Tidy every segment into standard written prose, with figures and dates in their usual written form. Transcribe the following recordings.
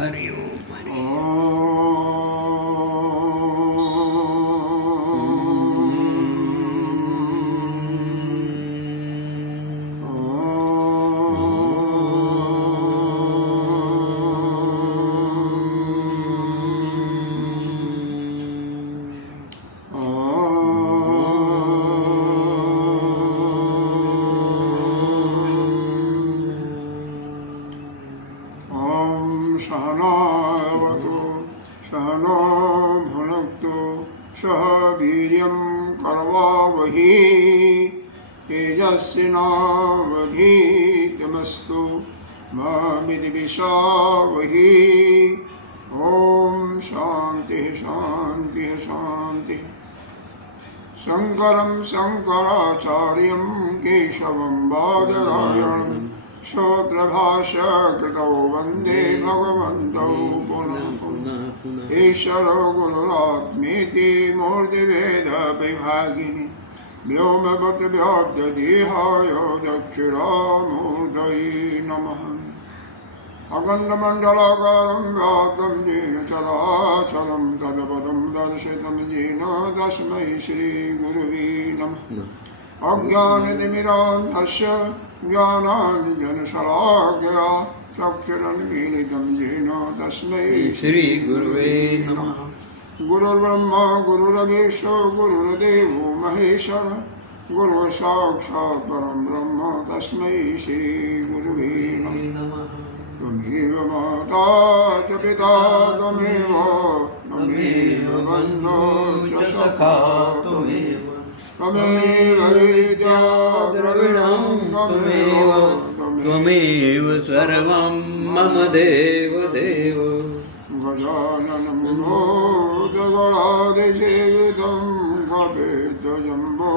हरि ओम हरि सहनावतु सहनो भुनक्तु सह वीर्यं करवावहि तेजस्विनावधीतमस्तु मा विद्विषावहि। ओम शांति शांति शांति। शंकरं शंकराचार्यं केशवं बादरायणं सूत्रभाष्य कृतौ वन्दे भगवन्तौ पुनः पुनः। ईश्वरो गुरुरात्मेति मूर्तिभेदविभागिनि व्योमवद्व्याप्तदेहाय दक्षिणामूर्तये नमः। अखण्डमण्डलाकारं व्याप्तं येन चराचरं तत्पदं दर्शितं येन तस्मै श्रीगुरुवे नमः। अज्ञानतिमिरान्धस्य ज्ञानाञ्जनशलाकया चक्षुरुन्मीलितं येन तस्मै श्रीगुरुवे नमः। गुरुर्ब्रह्मा गुरुर्विष्णु गुरुर्देवो महेश्वर गुरुः साक्षात् परं ब्रह्म तस्मै श्रीगुरुवे नमः। त्वमेव माता च पिता त्वमेव त्वमेव बन्धो च सखा त्वमेव त्वमेव विद्या द्रविणं त्वमेव त्वमेव सर्वं मम देव देव। गजाननं भूतगणादिसेवितं कपिध्वजम्बो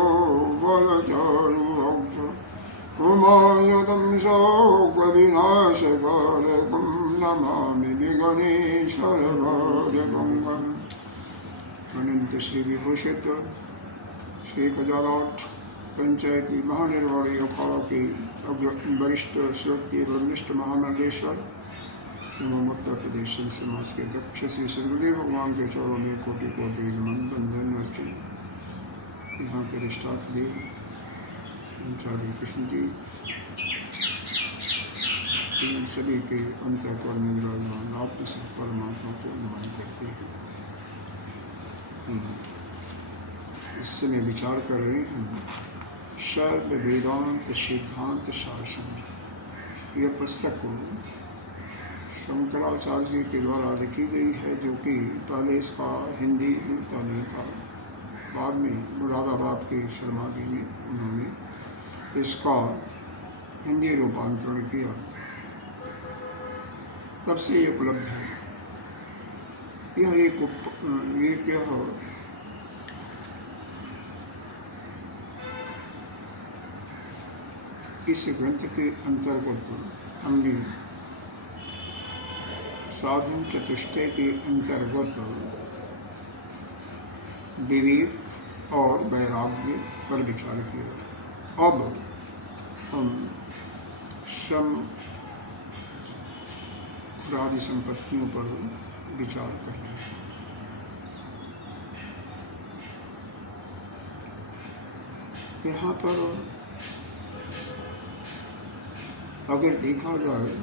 बलचारुभक्ष उमाशतं शोकविनाशकारकं नमामि विघ्नेश्वरपादपङ्कजम्। अनंत श्री विभूषित श्री गजालाठ पंचायती महानिर्वाणी अखाड़ा के वरिष्ठ श्रोत्रिय ब्रह्मनिष्ठ महामंडलेश्वर एवं उत्तर प्रदेश संत समाज के दक्ष श्री सदगुरुदेव भगवान के चरणों में कोटि कोटि नमन बंधन अर्चन। यहाँ के रिश्ता देव आचार्य कृष्ण जी इन सभी के अंतःकरण में विराजमान आत्म सब परमात्मा को नमन करते हैं। इस समय विचार कर रहे हैं सर्व वेदांत सिद्धांत शासन। यह पुस्तक शंकराचार्य जी के द्वारा लिखी गई है, जो कि पहले इसका हिंदी मिलता नहीं था। बाद में मुरादाबाद के शर्मा जी ने उन्होंने इसका हिंदी रूपांतरण किया, तब से ये उपलब्ध है। यह इस ग्रंथ के अंतर्गत हमने साधु चतुष्टय के अंतर्गत विवेक और वैराग्य पर विचार किया। अब हम खुरादी संपत्तियों पर विचार कर रहे हैं। यहाँ पर अगर देखा जाए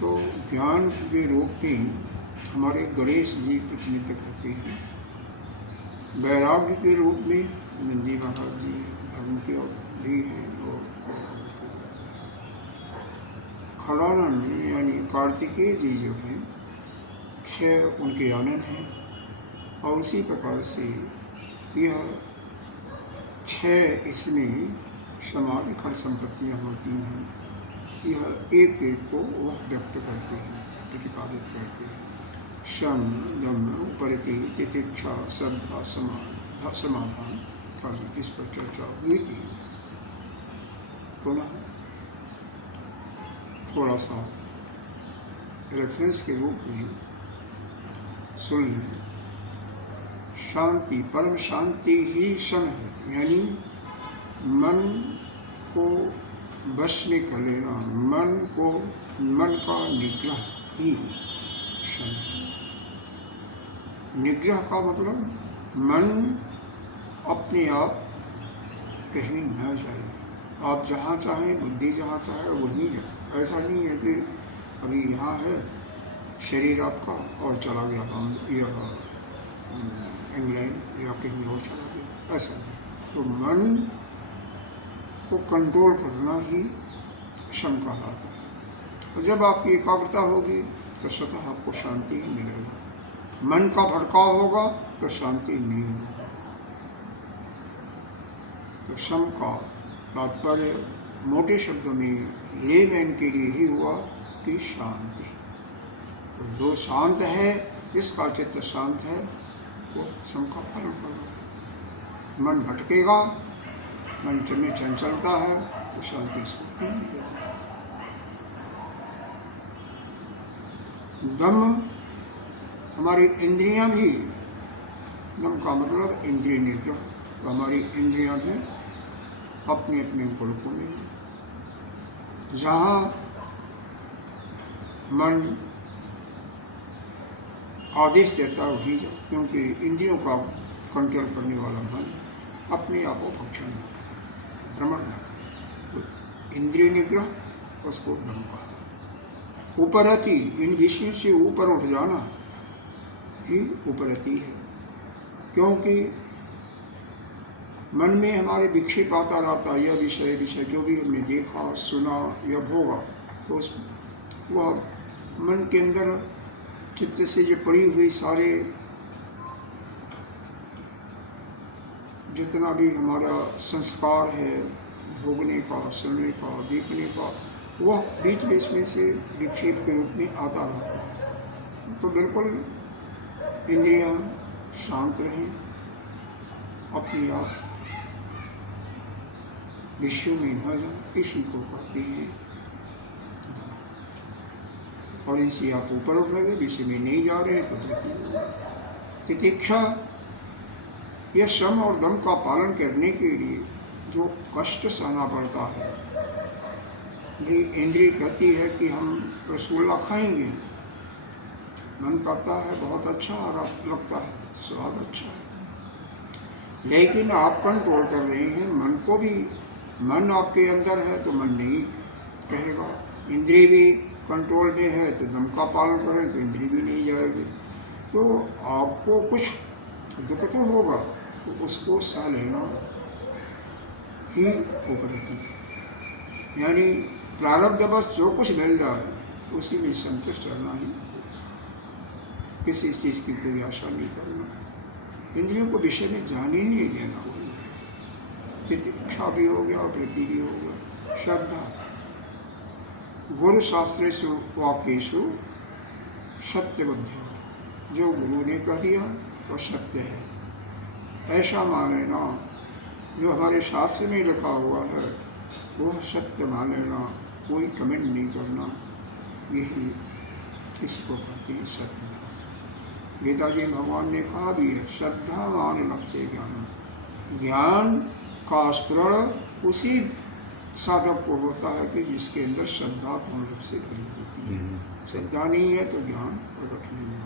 तो ज्ञान के रूप में हमारे गणेश जी प्रतिनिधित्व करते हैं, वैराग्य के रूप में नंदी महाराज जी धर्म के भी हैं, और खड़ानंद यानी कार्तिकेय जी जो हैं 6 उनके आनंद हैं। और उसी प्रकार से यह 6 इसमें समाधि खड़ संपत्तियाँ होती हैं। यह एक को वह व्यक्त करते हैं, प्रतिपादित करते हैं। शम दम उपरति तितिक्षा श्रद्धा समाधान कर्म, इस पर चर्चा हुई थी। पुनः थोड़ा सा रेफरेंस के रूप में सुन लें। शांति, परम शांति ही शन है, यानी मन को वश में कर लेना, मन का निग्रह ही भक्षण है। निग्रह का मतलब मन अपने आप कहीं न जाए, आप जहाँ चाहें, बुद्धि जहाँ चाहे वहीं जाए। ऐसा नहीं है कि अभी यहाँ है शरीर आपका और चला गया इंग्लैंड या कहीं और चला गया, ऐसा नहीं। तो मन को कंट्रोल करना ही शम कहलाता है। और जब आपकी एकाग्रता होगी तो स्वतः आपको शांति ही मिलेगा। मन का भड़काव होगा तो शांति नहीं होगा। तो शम का तात्पर्य मोटे शब्दों में लेमैन के लिए ही हुआ कि शांति। तो जो शांत है, जिसका चित्त शांत है, वो शम का पालन करना। मन भटकेगा, मन में चंचलता है तो शांति इसको नहीं मिलेगी। दम, हमारी इंद्रियां भी, दम का मतलब इंद्रिय निग्रह, तो हमारी इंद्रियां भी अपने अपने गुण को नहीं। जहाँ मन आदेश देता है वहीं जाओ, क्योंकि इंद्रियों का कंट्रोल करने वाला मन अपने आप को भक्षण न करे, भ्रमण न करे। तो इंद्रिय निग्रह उसको दम कहा। उपरति, इन विषयों से ऊपर उठ जाना ही उपरति है। क्योंकि मन में हमारे विक्षेप आता रहता है, यह विषय जो भी हमने देखा, सुना या भोगा, तो वह मन के अंदर चित्त से जो पड़ी हुई सारे जितना भी हमारा संस्कार है, भोगने का, सुनने का, देखने का, वह बीच बीच में से विक्षेप के रूप में आता रहता है। तो बिल्कुल इंद्रियां शांत रहें, अपने आप विषयों में न जाए, इसी को कहते हैं। और इसी आप ऊपर उठ गए, विषय में नहीं जा रहे हैं तो वृत्ति। तितिक्षा, यह श्रम और दम का पालन करने के लिए जो कष्ट सहना पड़ता है, ये इंद्रिय कहती है कि हम रसगुल्ला खाएंगे, मन कहता है बहुत अच्छा लगता है, स्वाद अच्छा है, लेकिन आप कंट्रोल कर रहे हैं मन को भी। मन आपके अंदर है तो मन नहीं कहेगा, इंद्रिय भी कंट्रोल में है तो दम का पालन करें तो इंद्रिय भी नहीं जाएगी। तो आपको कुछ दुख तो होगा, तो उसको सह लेना ही उपरति है। यानी प्रारब्धवश जो कुछ मिल जाए उसी में संतुष्ट रहना ही, किसी चीज़ की कोई आशा नहीं करना, इंद्रियों को विषय में जाने ही नहीं देना। वही तितिक्षा भी हो गया, वृत्ति भी हो गया। श्रद्धा, गुरु शास्त्रेषु वाक्येषु सत्य बुद्धिया, जो गुरु ने कह दिया तो सत्य है, ऐसा मान लेना। जो हमारे शास्त्र में लिखा हुआ है वह सत्य मान लेना, कोई कमेंट नहीं करना, यही किसको कहते हैं श्रद्धा। गीता जी भगवान ने कहा भी है, श्रद्धा मान लगते ज्ञान। ज्ञान का स्मरण उसी साधक को होता है कि जिसके अंदर श्रद्धा पूर्ण रूप से भरी होती है। श्रद्धा नहीं है तो ज्ञान प्रकट नहीं है।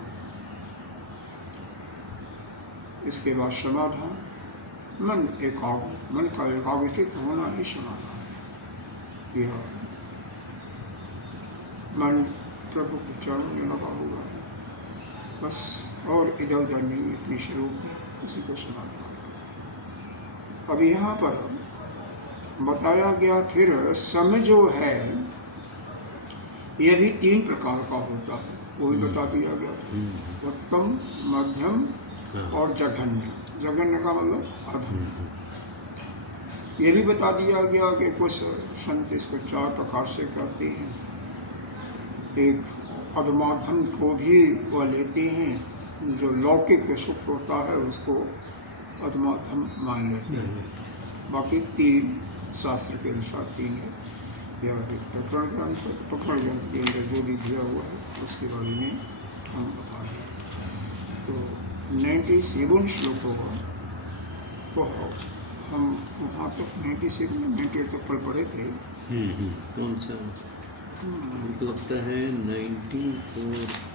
इसके बाद समाधान, मन का एकाग्रचित होना ही समाधान है। यह मन प्रभु के चरणों में लगा हुआ है बस, और इधर उधर नहीं, अपने स्वरूप में उसी को समाधान। अब यहाँ पर बताया गया फिर सम जो है यह भी 3 प्रकार का होता है, वो भी बता दिया गया। उत्तम, मध्यम और जघन्य। जघन्य का मतलब अधम। ये भी बता दिया गया कि कुछ संत इसको 4 प्रकार से कहते हैं। एक अधमाधम को भी वह लेते हैं, जो लौकिक सुख होता है उसको अधमाधम मान लेते हैं। बाकी 3 शास्त्र के अनुसार 3 है। यह प्रकरण ग्रंथ के अंदर जो भी दिया हुआ है उसके बारे में हम बता दें। तो 97 श्लोक होगा, तो हम वहाँ तक 97 तक कल पढ़े थे। कौन सा? हमको लगता है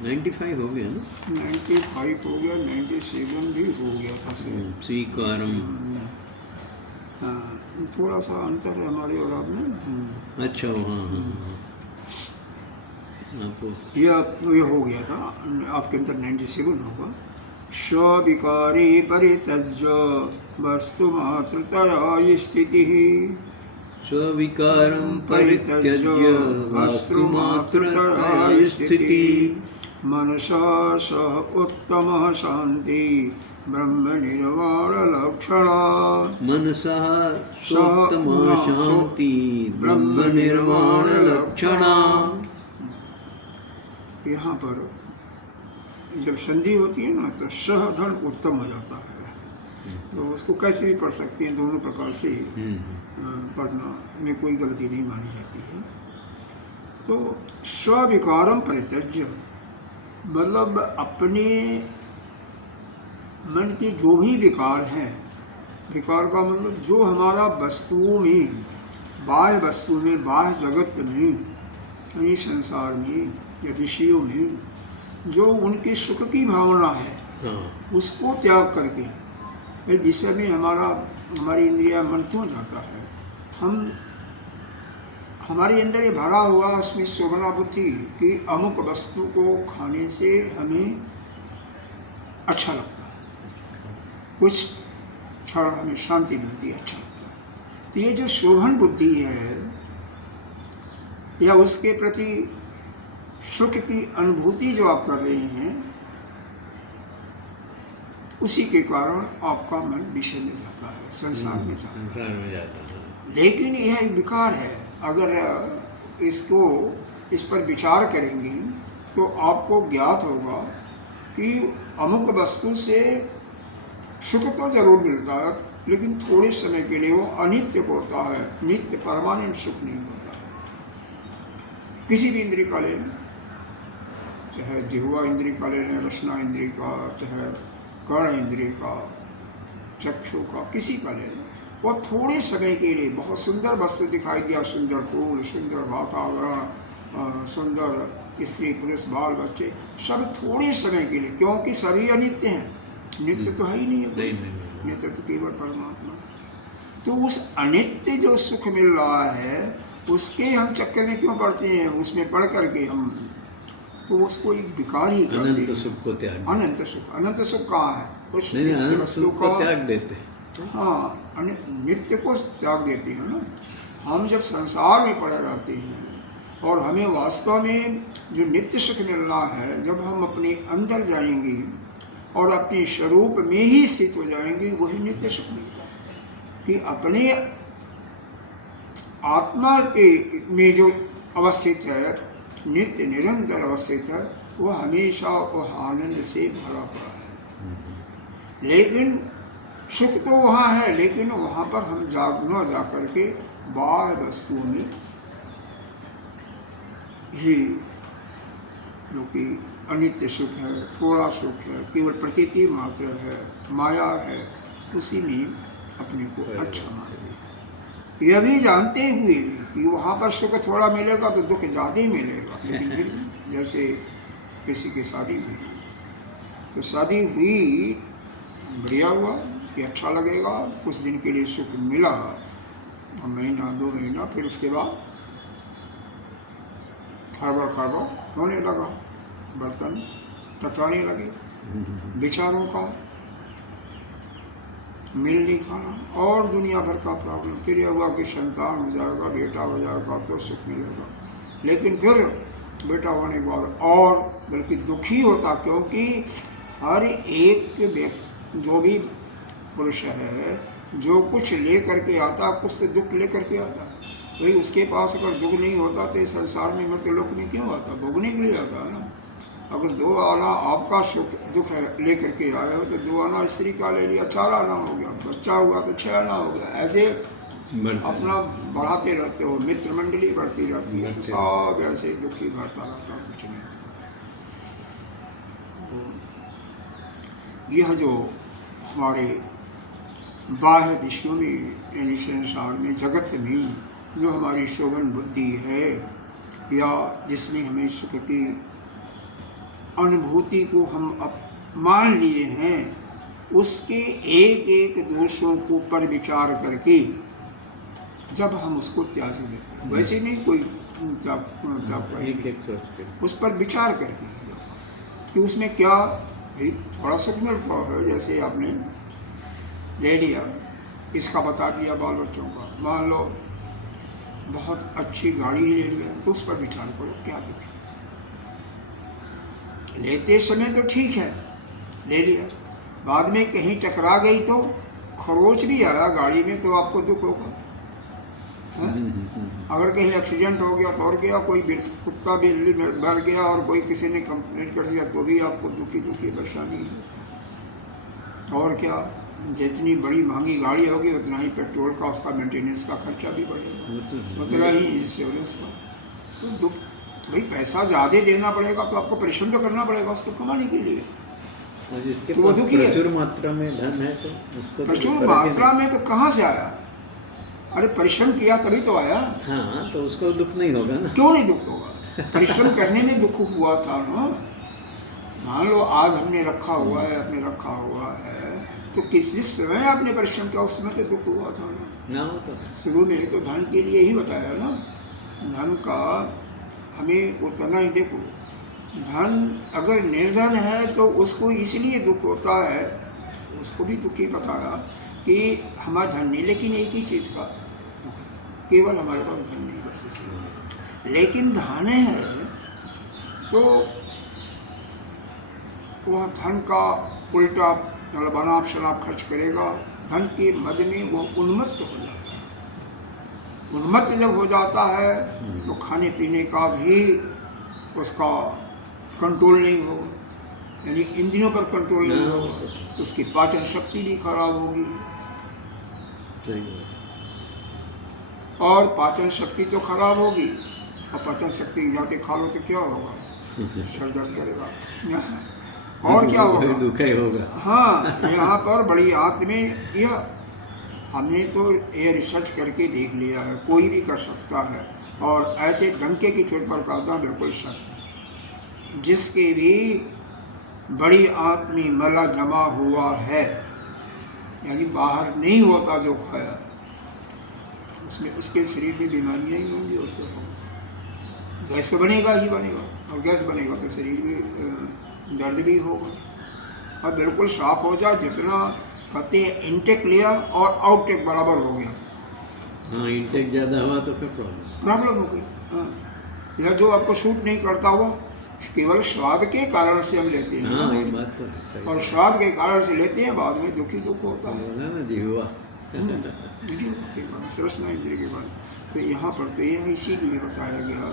95 हो गया ना। 95 हो गया, 97 भी हो गया था शायद। स्वीकारम। हाँ, थोड़ा सा अंतर है हमारे और आप में। अच्छा, हाँ हाँ हाँ हाँ, तो ये हो गया था, आपके अंदर 97 होगा। स्विकारे परित्यज्य वस्तु मात्रतया स्थितिः। स्विकारं परित्यज्य वस्तुमात्रतया स्थितिः। मनसा सह उत्तमः शान्ति ब्रह्म निर्वाण लक्षणा। मनसः सोत्तमा शांति ब्रह्म निर्वाण लक्षणा। यहाँ पर जब संधि होती है ना, तो सह धन उत्तम हो जाता है। तो उसको कैसे भी पढ़ सकते हैं, दोनों प्रकार से पढ़ना में कोई गलती नहीं मानी जाती है। तो स्विकारम परित्यज्य मतलब अपने मन के जो भी विकार हैं, विकार का मतलब जो हमारा वस्तुओं में, बाह्य वस्तु में, बाह्य जगत में, यानी संसार में या विषयों में जो उनके सुख की भावना है, उसको त्याग करके विषय में हमारी इंद्रिया मन क्यों जाता है। हमारे अंदर ये भरा हुआ उसमें शोभना बुद्धि कि अमुक वस्तु को खाने से हमें अच्छा लगता है, कुछ क्षण हमें शांति मिलती है, अच्छा लगता है। तो ये जो शोभन बुद्धि है या उसके प्रति सुख की अनुभूति जो आप कर रहे हैं, उसी के कारण आपका मन विषय में जाता है, संसार में जाता है। लेकिन यह एक विकार है। अगर इस पर विचार करेंगे तो आपको ज्ञात होगा कि अमुक वस्तु से सुख तो जरूर मिलता है, लेकिन थोड़े समय के लिए वो अनित्य होता है, नित्य परमानेंट सुख नहीं होता है। किसी भी इंद्रिय का ले लें, चाहे जिह्वा इंद्रिय का ले लें, रसना इंद्रिय का, चाहे कर्ण इंद्रिय का, चक्षु का, किसी का ले लें, वो थोड़े समय के लिए बहुत सुंदर वस्तु दिखाई दिया, सुंदर फूल, सुंदर वातावरण, सुंदर स्त्री पुरुष बाल बच्चे, सब थोड़े समय के लिए, क्योंकि सभी अनित्य हैं, नित्य तो है ही नहीं है, नित्य तो केवल परमात्मा। तो उस अनित्य जो सुख मिल रहा है उसके हम चक्कर में क्यों पड़ते हैं, उसमें पढ़ करके हम तो उसको एक विकार ही करते हैं। अनंत सुख को त्याग, अनंत सुख कहाँ है, अनंत सुख को त्याग देते। हाँ, नित्य को त्याग देते हैं ना। हम जब संसार में पड़े रहते हैं और हमें वास्तव में जो नित्य सुख मिलना है, जब हम अपने अंदर जाएंगे और अपने स्वरूप में ही स्थित हो जाएंगे, वही नित्य सुख मिलता है। कि अपने आत्मा के में जो अवस्थित है, नित्य निरंतर अवस्थित है, वो हमेशा वह आनंद से भरा पड़ा है। लेकिन सुख तो वहाँ है, लेकिन वहाँ पर हम न जा करके बाह्य वस्तुओं में ही, जो कि अनित्य सुख है, थोड़ा सुख है, केवल प्रतीति मात्र है, माया है, उसी में अपने को अच्छा मानते हैं। यह भी जानते हुए कि वहाँ पर सुख थोड़ा मिलेगा तो दुख ज़्यादा ही मिलेगा, लेकिन फिर जैसे किसी की शादी हुई, तो शादी हुई, बढ़िया हुआ कि अच्छा लगेगा, कुछ दिन के लिए सुख मिला, महीना 2 महीना, फिर उसके बाद खड़बड़ होने लगा, बर्तन टकराने लगे, विचारों का मिल नहीं खाना और दुनिया भर का प्रॉब्लम। फिर यह हुआ कि संतान हो जाएगा, बेटा हो जाएगा तो सुख मिलेगा, लेकिन फिर बेटा होने के बाद और बल्कि दुखी होता, क्योंकि हर एक व्यक्ति, जो भी पुरुष है, जो कुछ ले करके आता, कुछ तो दुख ले करके आता है। वही उसके पास अगर दुख नहीं होता तो इस संसार में मृत्यु लोक में क्यों आता, भोगने के लिए आता है ना। अगर 2 आना आपका सुख दुख है ले करके आए हो, तो 2 आना स्त्री का ले लिया, 4 आना हो गया, बच्चा हुआ तो 6 आना हो गया, ऐसे अपना बढ़ाते रहते हो, मित्र मंडली बढ़ती रहती है, तो सब ऐसे दुखी भरता रहता, कुछ नहीं। यह जो हमारे बाह्य विश्व में, यानी संसार में, जगत में जो हमारी शोभन बुद्धि है, या जिसने हमें सुख की अनुभूति को हम अब मान लिए हैं, उसके एक एक दोषों को पर विचार करके जब हम उसको त्याग देते हैं, वैसे नहीं कोई एक एक सोच के उस पर विचार करके कि उसमें क्या भाई थोड़ा सुख मिलता है। जैसे आपने ले लिया, इसका बता दिया बाल बच्चों का, मान लो बहुत अच्छी गाड़ी ही ले लिया, तो उस पर विचार करो क्या दुख है। लेते समय तो ठीक है, ले लिया, बाद में कहीं टकरा गई तो खरोच भी आया गाड़ी में, तो आपको दुख होगा। अगर कहीं एक्सीडेंट हो गया तो और गया, कोई कुत्ता बिल्ली मर गया और कोई किसी ने कंप्लेंट कर दिया तो भी आपको दुखी दुखी परेशानी है। और क्या, जितनी बड़ी महंगी गाड़ी होगी उतना ही पेट्रोल का, उसका मेंटेनेंस का खर्चा भी बढ़ेगा, उतना ही इंश्योरेंस का। तो दुख भाई, पैसा ज़्यादा देना पड़ेगा तो आपको परिश्रम तो करना पड़ेगा उसको कमाने के लिए। और जिसके तो वो पास दुखी है। प्रचुर मात्रा में धन है तो उसको तो प्रचुर फर्क ही मात्रा में तो कहाँ से आया? अरे परिश्रम किया तभी तो आया। नहीं। हाँ, तो उसको दुख नहीं होगा ना। क्यों नहीं दुख होगा? परिश्रम करने में दुख हुआ था ना। मान लो आज हमने रखा हुआ है, आपने रखा हुआ है, तो किस जिस समय आपने परिश्रम किया उस समय तो दुख हुआ था ना। वो तो शुरू में तो धन के लिए ही बताया ना। धन का हमें उतना ही देखो, धन अगर निर्धन है तो उसको इसलिए दुख होता है, उसको भी दुखी बताया कि हमारा धन नहीं, लेकिन एक ही चीज़ का दुख है, केवल हमारे पास धन नहीं बस इसलिए। लेकिन धन है तो वह धन का उल्टा अनाप शनाप खर्च करेगा। धन के मद में वह उन्मत्त हो जाता है। उन्मत्त जब हो जाता है तो खाने पीने का भी उसका कंट्रोल नहीं होगा, यानी इंद्रियों पर कंट्रोल नहीं होगा, तो उसकी पाचन शक्ति भी खराब होगी। और पाचन शक्ति तो खराब होगी, और पाचन शक्ति जाके खा लो तो क्या होगा? सर दर्द करेगा और क्या होगा? दुख ही होगा। हाँ, यहाँ पर बड़ी आंत में यह हमने तो ये रिसर्च करके देख लिया है, कोई भी कर सकता है, और ऐसे डंके की चोट पर करना बिल्कुल सच नहीं। जिसके भी बड़ी आंत में मला जमा हुआ है, यानी बाहर नहीं होता जो खाया, उसमें उसके शरीर में बीमारियां ही होंगी और क्या होगा? गैस तो बनेगा ही बनेगा, और गैस बनेगा तो शरीर में दर्द भी होगा। और बिल्कुल साफ हो जाए, जितना कहते हैं इनटेक लिया और आउटटेक बराबर हो गया। हाँ, इनटेक ज़्यादा हुआ तो फिर प्रॉब्लम हो गई। हाँ, यह जो आपको सूट नहीं करता हुआ केवल स्वाद के कारण से हम लेते हैं। हाँ, ये बात तो है, सही। और स्वाद के कारण से लेते हैं, बाद में दुखी दुख होता है ना जीवा रसना इंद्रिय के बाद। तो यहाँ पर तो यह इसीलिए बताया गया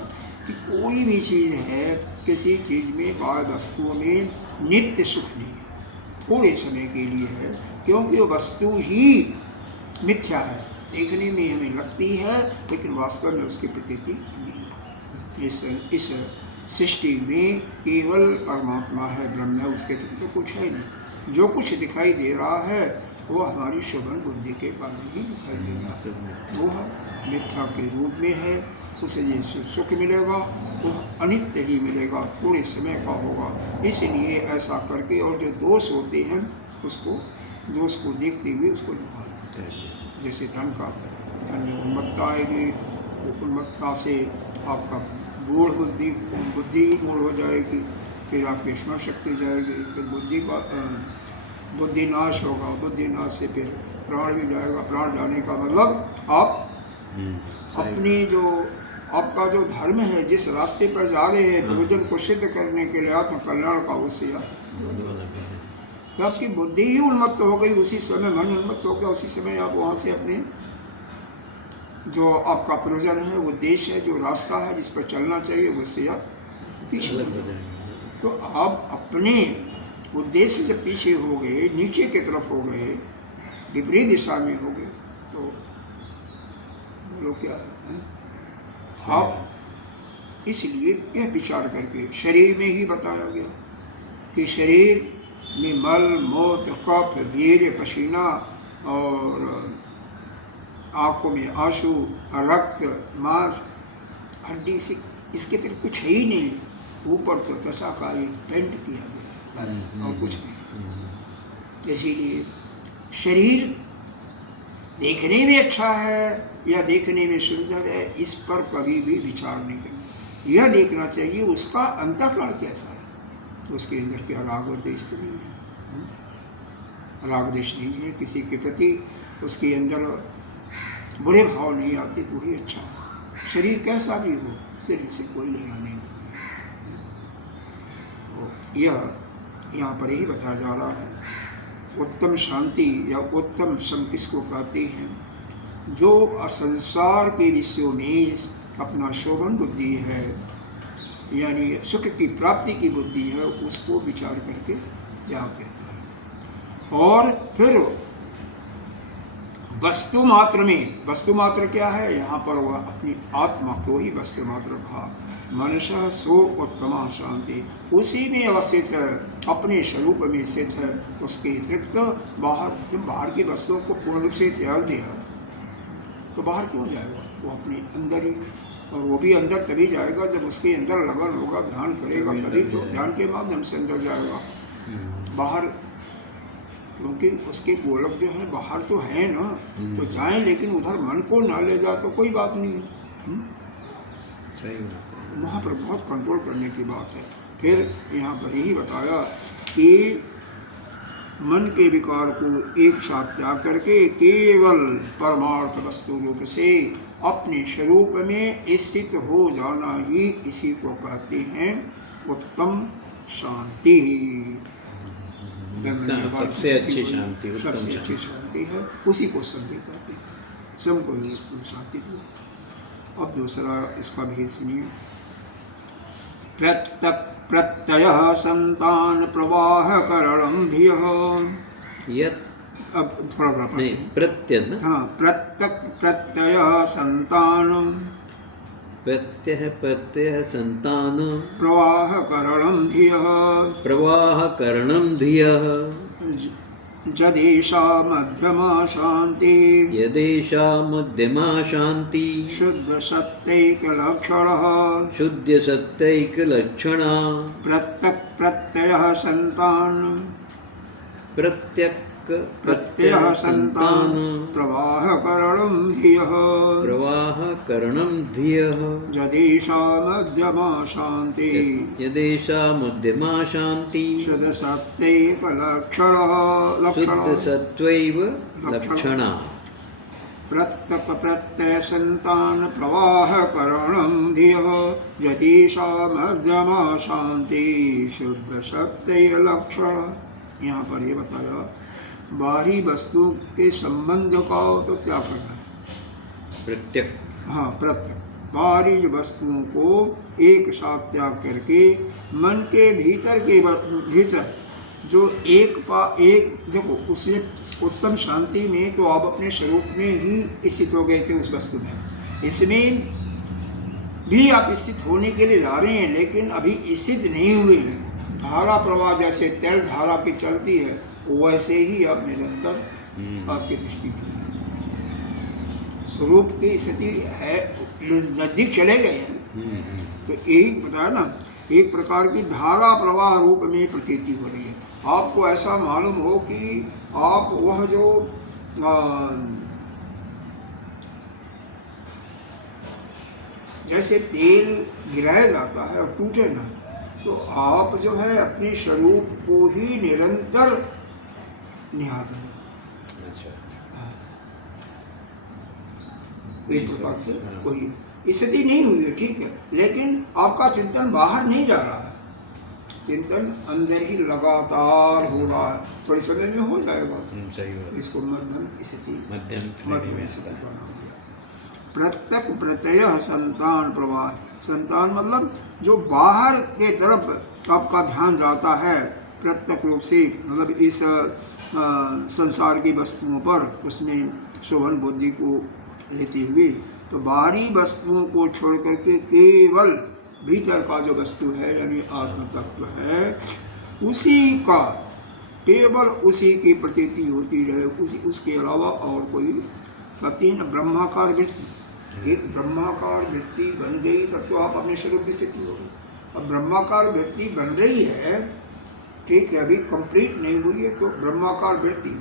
कि कोई भी चीज़ है, किसी चीज़ में बाद वस्तुओं में नित्य सुख नहीं है, थोड़े समय के लिए है, क्योंकि वो वस्तु ही मिथ्या है, देखने में हमें लगती है लेकिन वास्तव में उसकी प्रतीति नहीं है। इस सृष्टि में केवल परमात्मा है, ब्रह्म है, उसके तो कुछ है नहीं। जो कुछ दिखाई दे रहा है वो हमारी शोभन बुद्धि के कारण ही दिखाई दे रहा है। वो मिथ्या के रूप में है, उसे ये सुख मिलेगा वो अनित्य ही मिलेगा, थोड़े समय का होगा। इसलिए ऐसा करके, और जो दोष होते हैं उसको, दोष को देखते हुए उसको निकालना। जैसे धन में उन्मत्ता आएगी, उन्मत्ता से आपका मूढ़ बुद्धि मूढ़ हो जाएगी, फिर आपकी स्मरण शक्ति जाएगी, फिर बुद्धि नाश होगा, बुद्धि नाश से फिर प्राण भी जाएगा। प्राण जाने का मतलब आप अपनी जो आपका जो धर्म है, जिस रास्ते पर जा रहे हैं प्रयोजन को सिद्ध करने के लिए, आत्म कल्याण का, उससे आपकी बुद्धि ही उन्मत्त हो गई, उसी समय मन उन्मत्त हो गया, उसी समय आप वहाँ से अपने जो आपका प्रयोजन है, वो देश है, जो रास्ता है जिस पर चलना चाहिए, उससे आप पीछे हो जाए। तो आप अपने उद्देश्य जब पीछे हो गए, नीचे की तरफ हो गए, विपरीत दिशा में हो गए, तो बोलो क्या है? आप इसलिए यह विचार करके शरीर में ही बताया गया कि शरीर में मल, मूत्र, कफ, वीर्य, पसीना और आँखों में आंसू, रक्त, मांस, हड्डी से इसके फिर कुछ है ही नहीं, ऊपर तो त्वचा का एक पेंट किया गया है बस, और कुछ नहीं। इसीलिए शरीर देखने में अच्छा है या देखने में सुंदर है, इस पर कभी भी विचार नहीं करना। यह देखना चाहिए उसका अंतःकरण कैसा है, तो उसके अंदर क्या राग और द्वेष नहीं है, राग द्वेष नहीं है किसी के प्रति, उसके अंदर बुरे भाव नहीं आते, तो वही अच्छा है। शरीर कैसा भी हो, शरीर से कोई लेना नहीं होता। तो यह यहाँ पर यही बताया जा रहा है। उत्तम शांति या उत्तम सम किसको कहते हैं? जो संसार के विषयों में अपना शोभन बुद्धि है, यानी सुख की प्राप्ति की बुद्धि है, उसको विचार करके त्याग देता है। और फिर वस्तु मात्र में, वस्तु मात्र क्या है? यहाँ पर वह अपनी आत्मा को ही वस्तु मात्र कहा। मनुष्य सो उत्तमा शांति, उसी में अवस्थित है, अपने स्वरूप में स्थित है। उसके अतिरिक्त बाहर की वस्तुओं को पूर्ण रूप से त्याग दिया तो बाहर क्यों जाएगा? वो अपने अंदर ही, और वो भी अंदर तभी जाएगा जब उसके अंदर लगन होगा, ध्यान करेगा, तभी तो ध्यान के माध्यम से अंदर जाएगा। बाहर क्योंकि उसके गोलक जो है बाहर तो है ना, तो जाएं, लेकिन उधर मन को ना ले जाए तो कोई बात नहीं है। सही बात, वहाँ पर बहुत कंट्रोल करने की बात है। फिर यहाँ पर यही बताया कि मन के विकार को एक साथ त्याग करके केवल परमार्थ वस्तु रूप से अपने स्वरूप में स्थित हो जाना ही, इसी को कहते हैं उत्तम शांति। सबसे अच्छी शांति, सबसे अच्छी शांति है, उसी को सब भी कहते हैं, सबको ही उत्तम शांति दी। अब दूसरा इसका भेद सुनिए। प्रत्यय संतान प्रवाह करणम धियः। अब थोड़ा नहीं, प्रत्यय ना? हाँ, प्रत्यय संतान, प्रत्यय संतान प्रवाह करणम धियः, प्रवाह करणम धियः। यदेषा मध्यमा शांति, यदेषा मध्यमा शांति, शुद्ध सत्यैक लक्षणः, शुद्ध सत्यैक लक्षणा। प्रत्यय संतान, प्रत्यय संतान प्रवाह करणम धियः, प्रवाह करणम धियः। यदेषा मध्यमा शांति, यदेषा मध्यमा शांति, शुद्ध सत्यैक लक्षणः, शुद्ध सत्वैव लक्षणा। प्रत्यय संतान प्रवाह करणम धियः, यदेषा मध्यमा शांति, शुद्ध सत्यैक लक्षणः। यहाँ पर ये बताया बाहरी वस्तुओं के संबंध का तो क्या करना है? प्रत्यक, हाँ, प्रत्यक बाहरी वस्तुओं को एक साथ त्याग करके मन के भीतर जो एक देखो, उसमें उत्तम शांति में तो आप अपने स्वरूप में ही स्थित हो गए थे उस वस्तु में, इसमें भी आप स्थित होने के लिए जा रहे हैं, लेकिन अभी स्थित नहीं हुए हैं। धारा प्रवाह जैसे तेल धारा की चलती है, वैसे ही आप निरंतर आपकी दृष्टि की स्वरूप की स्थिति है, नजदीक चले गए हैं। तो यही बताया ना, एक प्रकार की धारा प्रवाह रूप में प्रतीति हो रही है। आपको ऐसा मालूम हो कि आप वह जो जैसे तेल गिराया जाता है और टूटे ना, तो आप जो है अपने स्वरूप को ही निरंतर निहार रहे हैं। अच्छा, एक प्रकार से वही स्थिति नहीं हुई है, ठीक है, लेकिन आपका चिंतन बाहर नहीं जा रहा है, चिंतन अंदर ही लगातार हो रहा है। थोड़ी समय में हो जाएगा। सही बात। इसको मध्यम स्थिति, मध्यम स्थिति का नाम दिया। प्रत्यय संतान प्रवाह, संतान मतलब जो बाहर के तरफ आपका ध्यान जाता है प्रत्यक्ष रूप से, मतलब इस संसार की वस्तुओं पर, उसमें शोभन बुद्धि को लेते हुए, तो बाहरी वस्तुओं को छोड़ करके केवल भीतर का जो वस्तु है यानी आत्म तत्व है, उसी का, केवल उसी की प्रतीति होती रहे, उसके अलावा और कोई कहते हैं ना ब्रह्माकार वृत्ति, एक ब्रह्माकार वृत्ति बन गई तब तो आप अपने स्वरूप की स्थिति होगी। अब ब्रह्माकार वृत्ति बन रही है, ठीक है, अभी कंप्लीट नहीं हुई है, तो ब्रह्माकार वृत्ति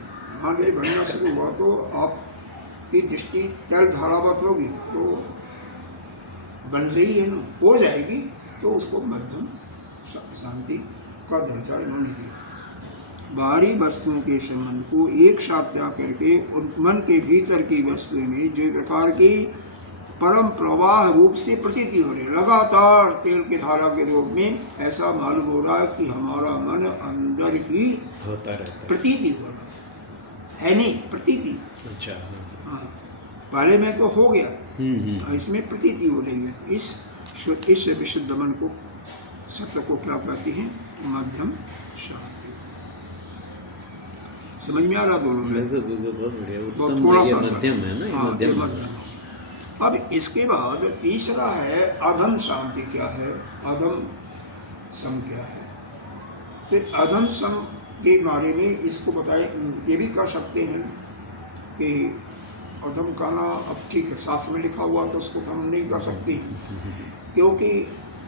मान लीजिए बनना शुरू हुआ तो आपकी दृष्टि तल धारावत होगी, तो बन रही है ना, हो जाएगी, तो उसको मध्यम शांति का दर्जा इन्होंने दिया। बाहरी वस्तुओं के संबंध को एक साथ त्याग करके उन मन के भीतर की वस्तुएं में जो प्रकार की परम प्रवाह रूप से प्रतीति हो रही, लगातार तेल की धारा के रूप में ऐसा मालूम हो रहा है कि हमारा मन अंदर ही होता रहता प्रतीति हो रहा है, नहीं प्रतीति। अच्छा, हाँ, पहले में तो हो गया, इसमें प्रतीति हो रही है। इस विशुद्ध मन को, सत्य को क्या कहते हैं? मध्यम शांति। समझ में आ रहा दोनों में? बहुत बढ़िया, बहुत थोड़ा सा मध्यम है ना, हाँ, मध्यम। अब इसके बाद तीसरा है अधम शांति। क्या है अधम सम? क्या है? तो अधम सम के बारे में इसको बताए, ये भी कह सकते हैं कि अधम कहना, अब ठीक है शास्त्र में लिखा हुआ तो उसको हम नहीं कर सकते, क्योंकि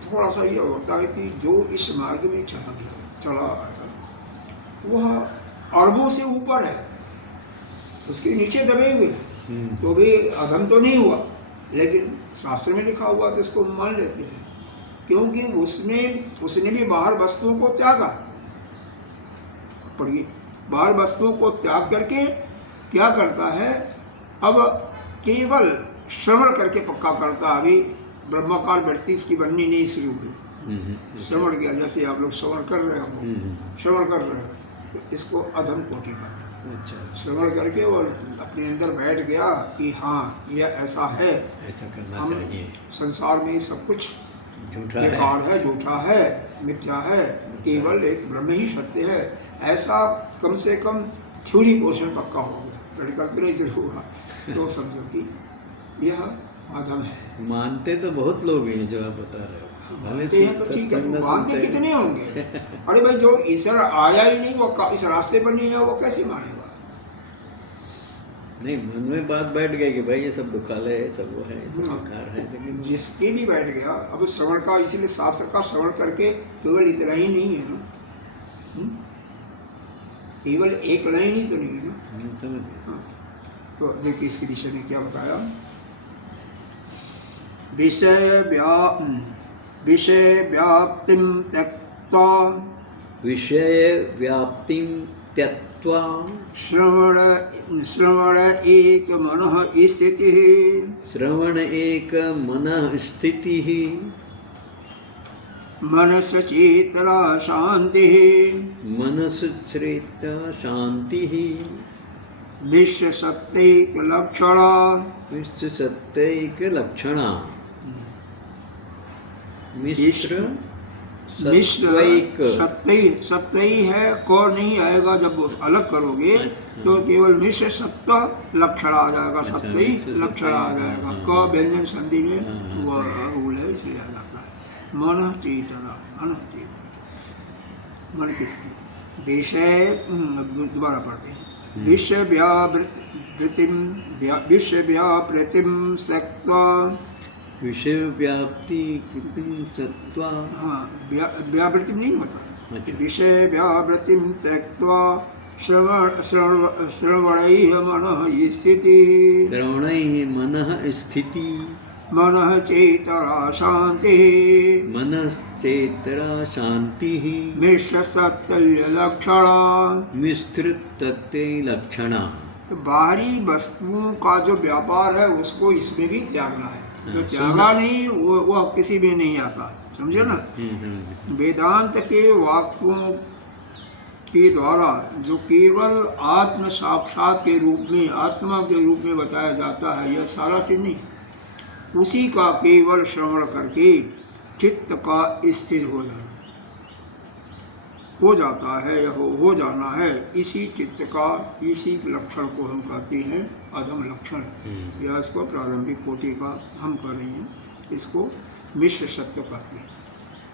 थोड़ा सा ये होता है कि जो इस मार्ग में चला वह अरबों से ऊपर है, उसके नीचे दबे हुए हैं, तो भी अधम तो नहीं हुआ, लेकिन शास्त्र में लिखा हुआ तो इसको मान लेते हैं, क्योंकि उसने भी बाहर वस्तुओं को त्यागा। पढ़िए, बाहर वस्तुओं को त्याग करके क्या करता है, अब केवल श्रवण करके पक्का करता है। अभी ब्रह्माकार वृत्ति इसकी बननी नहीं शुरू हुई, श्रवण किया, जैसे आप लोग श्रवण कर रहे हो, श्रवण कर रहे हो, तो इसको अधम कोटि का। अच्छा, श्रवण करके और अपने अंदर बैठ गया कि हाँ यह ऐसा है, ऐसा करना चाहिए, संसार में सब कुछ झूठा बेकार है, झूठा है, मिथ्या है, केवल एक ब्रह्म ही सत्य है, ऐसा कम से कम थ्योरी पोर्शन पक्का हो गया, प्रैक्टिकल तो नहीं शुरू हुआ, तो समझो कि यह अधम है। मानते तो बहुत लोग हैं जो आप बता रहे हो, मानते हैं तो ठीक है, तो मानते कितने होंगे? अरे भाई, जो ईश्वर आया ही नहीं, वो इस रास्ते पर नहीं है, वो कैसे मानेगा? नहीं, मन में बात बैठ गई कि भाई ये सब दुखालय है, सब वो है, ये सब बेकार है, लेकिन जिसके भी बैठ गया, अब श्रवण का, इसीलिए शास्त्र का श्रवण करके केवल इतना ही नहीं है ना, केवल एक लाइन ही तो नहीं है ना, समझ गए। हाँ, तो देखिए इसके विषय में क्या बताया। विषय व्याप्तिम त्यक्त्वा, विषय व्याप्तिम त्यक्त्वा, श्रवण एक मनः स्थितिः, श्रवण एक मनः स्थितिः, मनस चेतना शांतिः, मनस चेता शांतिः, मिश्र सत्यैक लक्षणा, मिश्र सत्यैक लक्षणा, मिश्र सत्वैक, सत्य ही है, कौर नहीं आएगा, जब वो अलग करोगे तो केवल मिश्र सत्य लक्षण आ जाएगा, सत्य ही लक्षण आ जाएगा, क व्यंजन संधि में वो रूल है, इसलिए आ जाता है। मन चेतना, मन चेतना, मन किसकी? विषय, दोबारा पढ़ते हैं, विषय व्यापृतिम त्यक्त्वा, विषय व्याप्ति सत्वा, हाँ, व्यावृत्ति नहीं होता है। अच्छा। विषय व्यावृत्ति त्यक्त्वा श्रवणैः मनः स्थिति, श्रवणैः मनः स्थिति, मनः चेतरा शांतिः, मनः चेतरा शांतिः, मिश्र सत्य लक्षणा, मिश्र तत्व लक्षणा। तो बाहरी वस्तुओं का जो व्यापार है उसको इसमें भी त्यागना है, जो त्यागा नहीं वो किसी में नहीं आता, समझे ना। वेदांत के वाक्यों के द्वारा जो केवल आत्म साक्षात के रूप में, आत्मा के रूप में बताया जाता है, यह सारा चीज नहीं, उसी का केवल श्रवण करके चित्त का स्थिर हो जाता है, यह हो जाना है। इसी चित्त का, इसी लक्षण को हम कहते हैं अधम लक्षण, या इसको प्रारंभिक कोटि का हम कह रहे हैं, इसको मिश्र सत्य कहते हैं,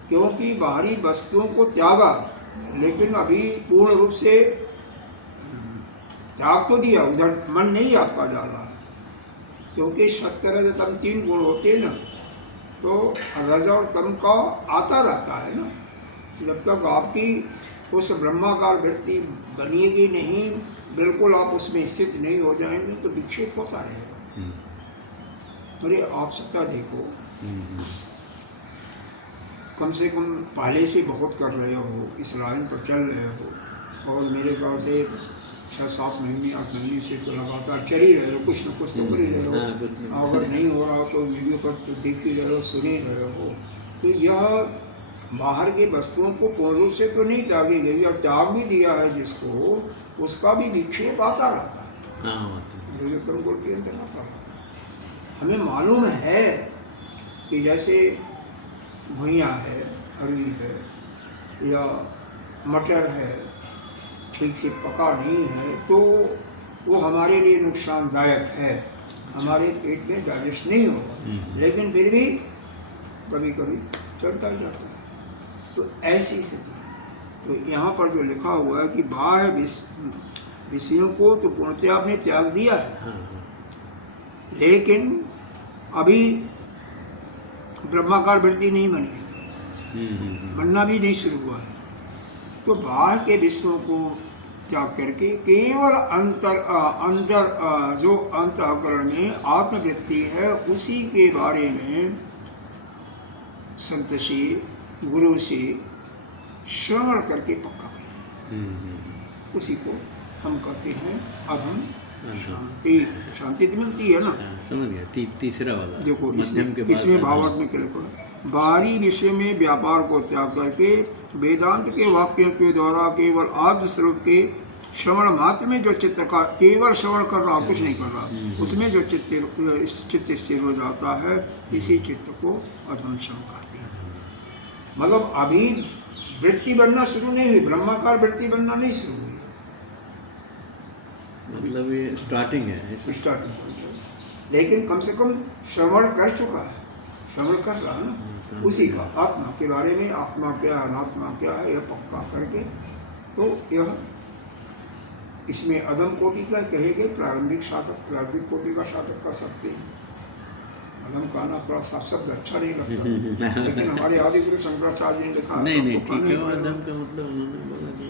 क्योंकि बाहरी वस्तुओं को त्यागा, लेकिन अभी पूर्ण रूप से त्याग तो दिया, उधर मन नहीं आपका जा रहा, क्योंकि सत्य रज तम 3 गुण होते हैं ना, तो रज और तम का आता रहता है ना। जब तक आपकी उस ब्रह्माकार वृत्ति बनेगी नहीं, बिल्कुल आप उसमें स्थित नहीं हो जाएंगे, तो विक्षेप होता रहेगा। अरे आप सत्ता देखो, कम से कम पहले से बहुत कर रहे हो, इस लाइन पर चल रहे हो, और मेरे ख्याल से 6-7 महीने 8 महीने से तो लगातार चल ही रहे हो, कुछ न कुछ तो कर ही रहे हो। अगर नहीं हो रहा तो वीडियो पर तो देख ही रहे हो, सुन ही रहे हो। तो यह बाहर की वस्तुओं को पूर्ण रूप से तो नहीं त्यागी गई, और त्याग भी दिया है जिसको, उसका भी विक्षेप आता रहता है, जो गुण के अंदर आता रहता है। हमें मालूम है कि जैसे भुइयाँ है, अरवी है या मटर है, ठीक से पका नहीं है तो वो हमारे लिए नुकसानदायक है, हमारे पेट में डाइजेस्ट नहीं होगा, लेकिन फिर भी कभी कभी चलता ही जाता है। तो ऐसी स्थिति है। तो यहाँ पर जो लिखा हुआ है कि बाह्य विषयों को तो पूर्णतः आपने त्याग दिया है, लेकिन अभी ब्रह्माकार वृत्ति नहीं बनी है, बनना भी नहीं शुरू हुआ है। तो बाहर के विषयों को त्याग करके केवल अंतर जो अंतःकरण में आत्मवृत्ति है, उसी के बारे में संत से, गुरु से श्रवण करके पक्का कर, उसी को हम कहते हैं अधम शांति। शांति तो मिलती है ना, समझ गया। तीसरा वाला देखो, इसमें भावार्थ में क्या लिखा, बाहरी विषय में व्यापार को त्याग करके वेदांत के वाक्यों के द्वारा केवल आत्म स्वरूप के श्रवण मात्र में जो चित्त का केवल श्रवण कर रहा, कुछ नहीं कर रहा, उसमें जो चित्त स्थिर हो जाता है, इसी चित्त को अधम शम कहते हैं। मतलब अभी वृत्ति बनना शुरू नहीं हुई, ब्रह्माकार वृत्ति बनना नहीं शुरू हुई, मतलब ये स्टार्टिंग है, स्टार्टिंग। लेकिन कम से कम श्रवण कर चुका है, श्रवण कर रहा है ना, उसी का आत्मा के बारे में, आत्मा क्या है, अनात्मा क्या है, यह पक्का करके, तो यह इसमें अदम कोटि का कहे गए, प्रारंभिक साधक, प्रारंभिक कोटि का साधक कर सकते हैं। अदम कहना थोड़ा साफ शब्द अच्छा नहीं लगता, लेकिन हमारे आदि गुरु शंकराचार्य ने लिखा नहीं ठीक है, अदम का मतलब उन्होंने बोला कि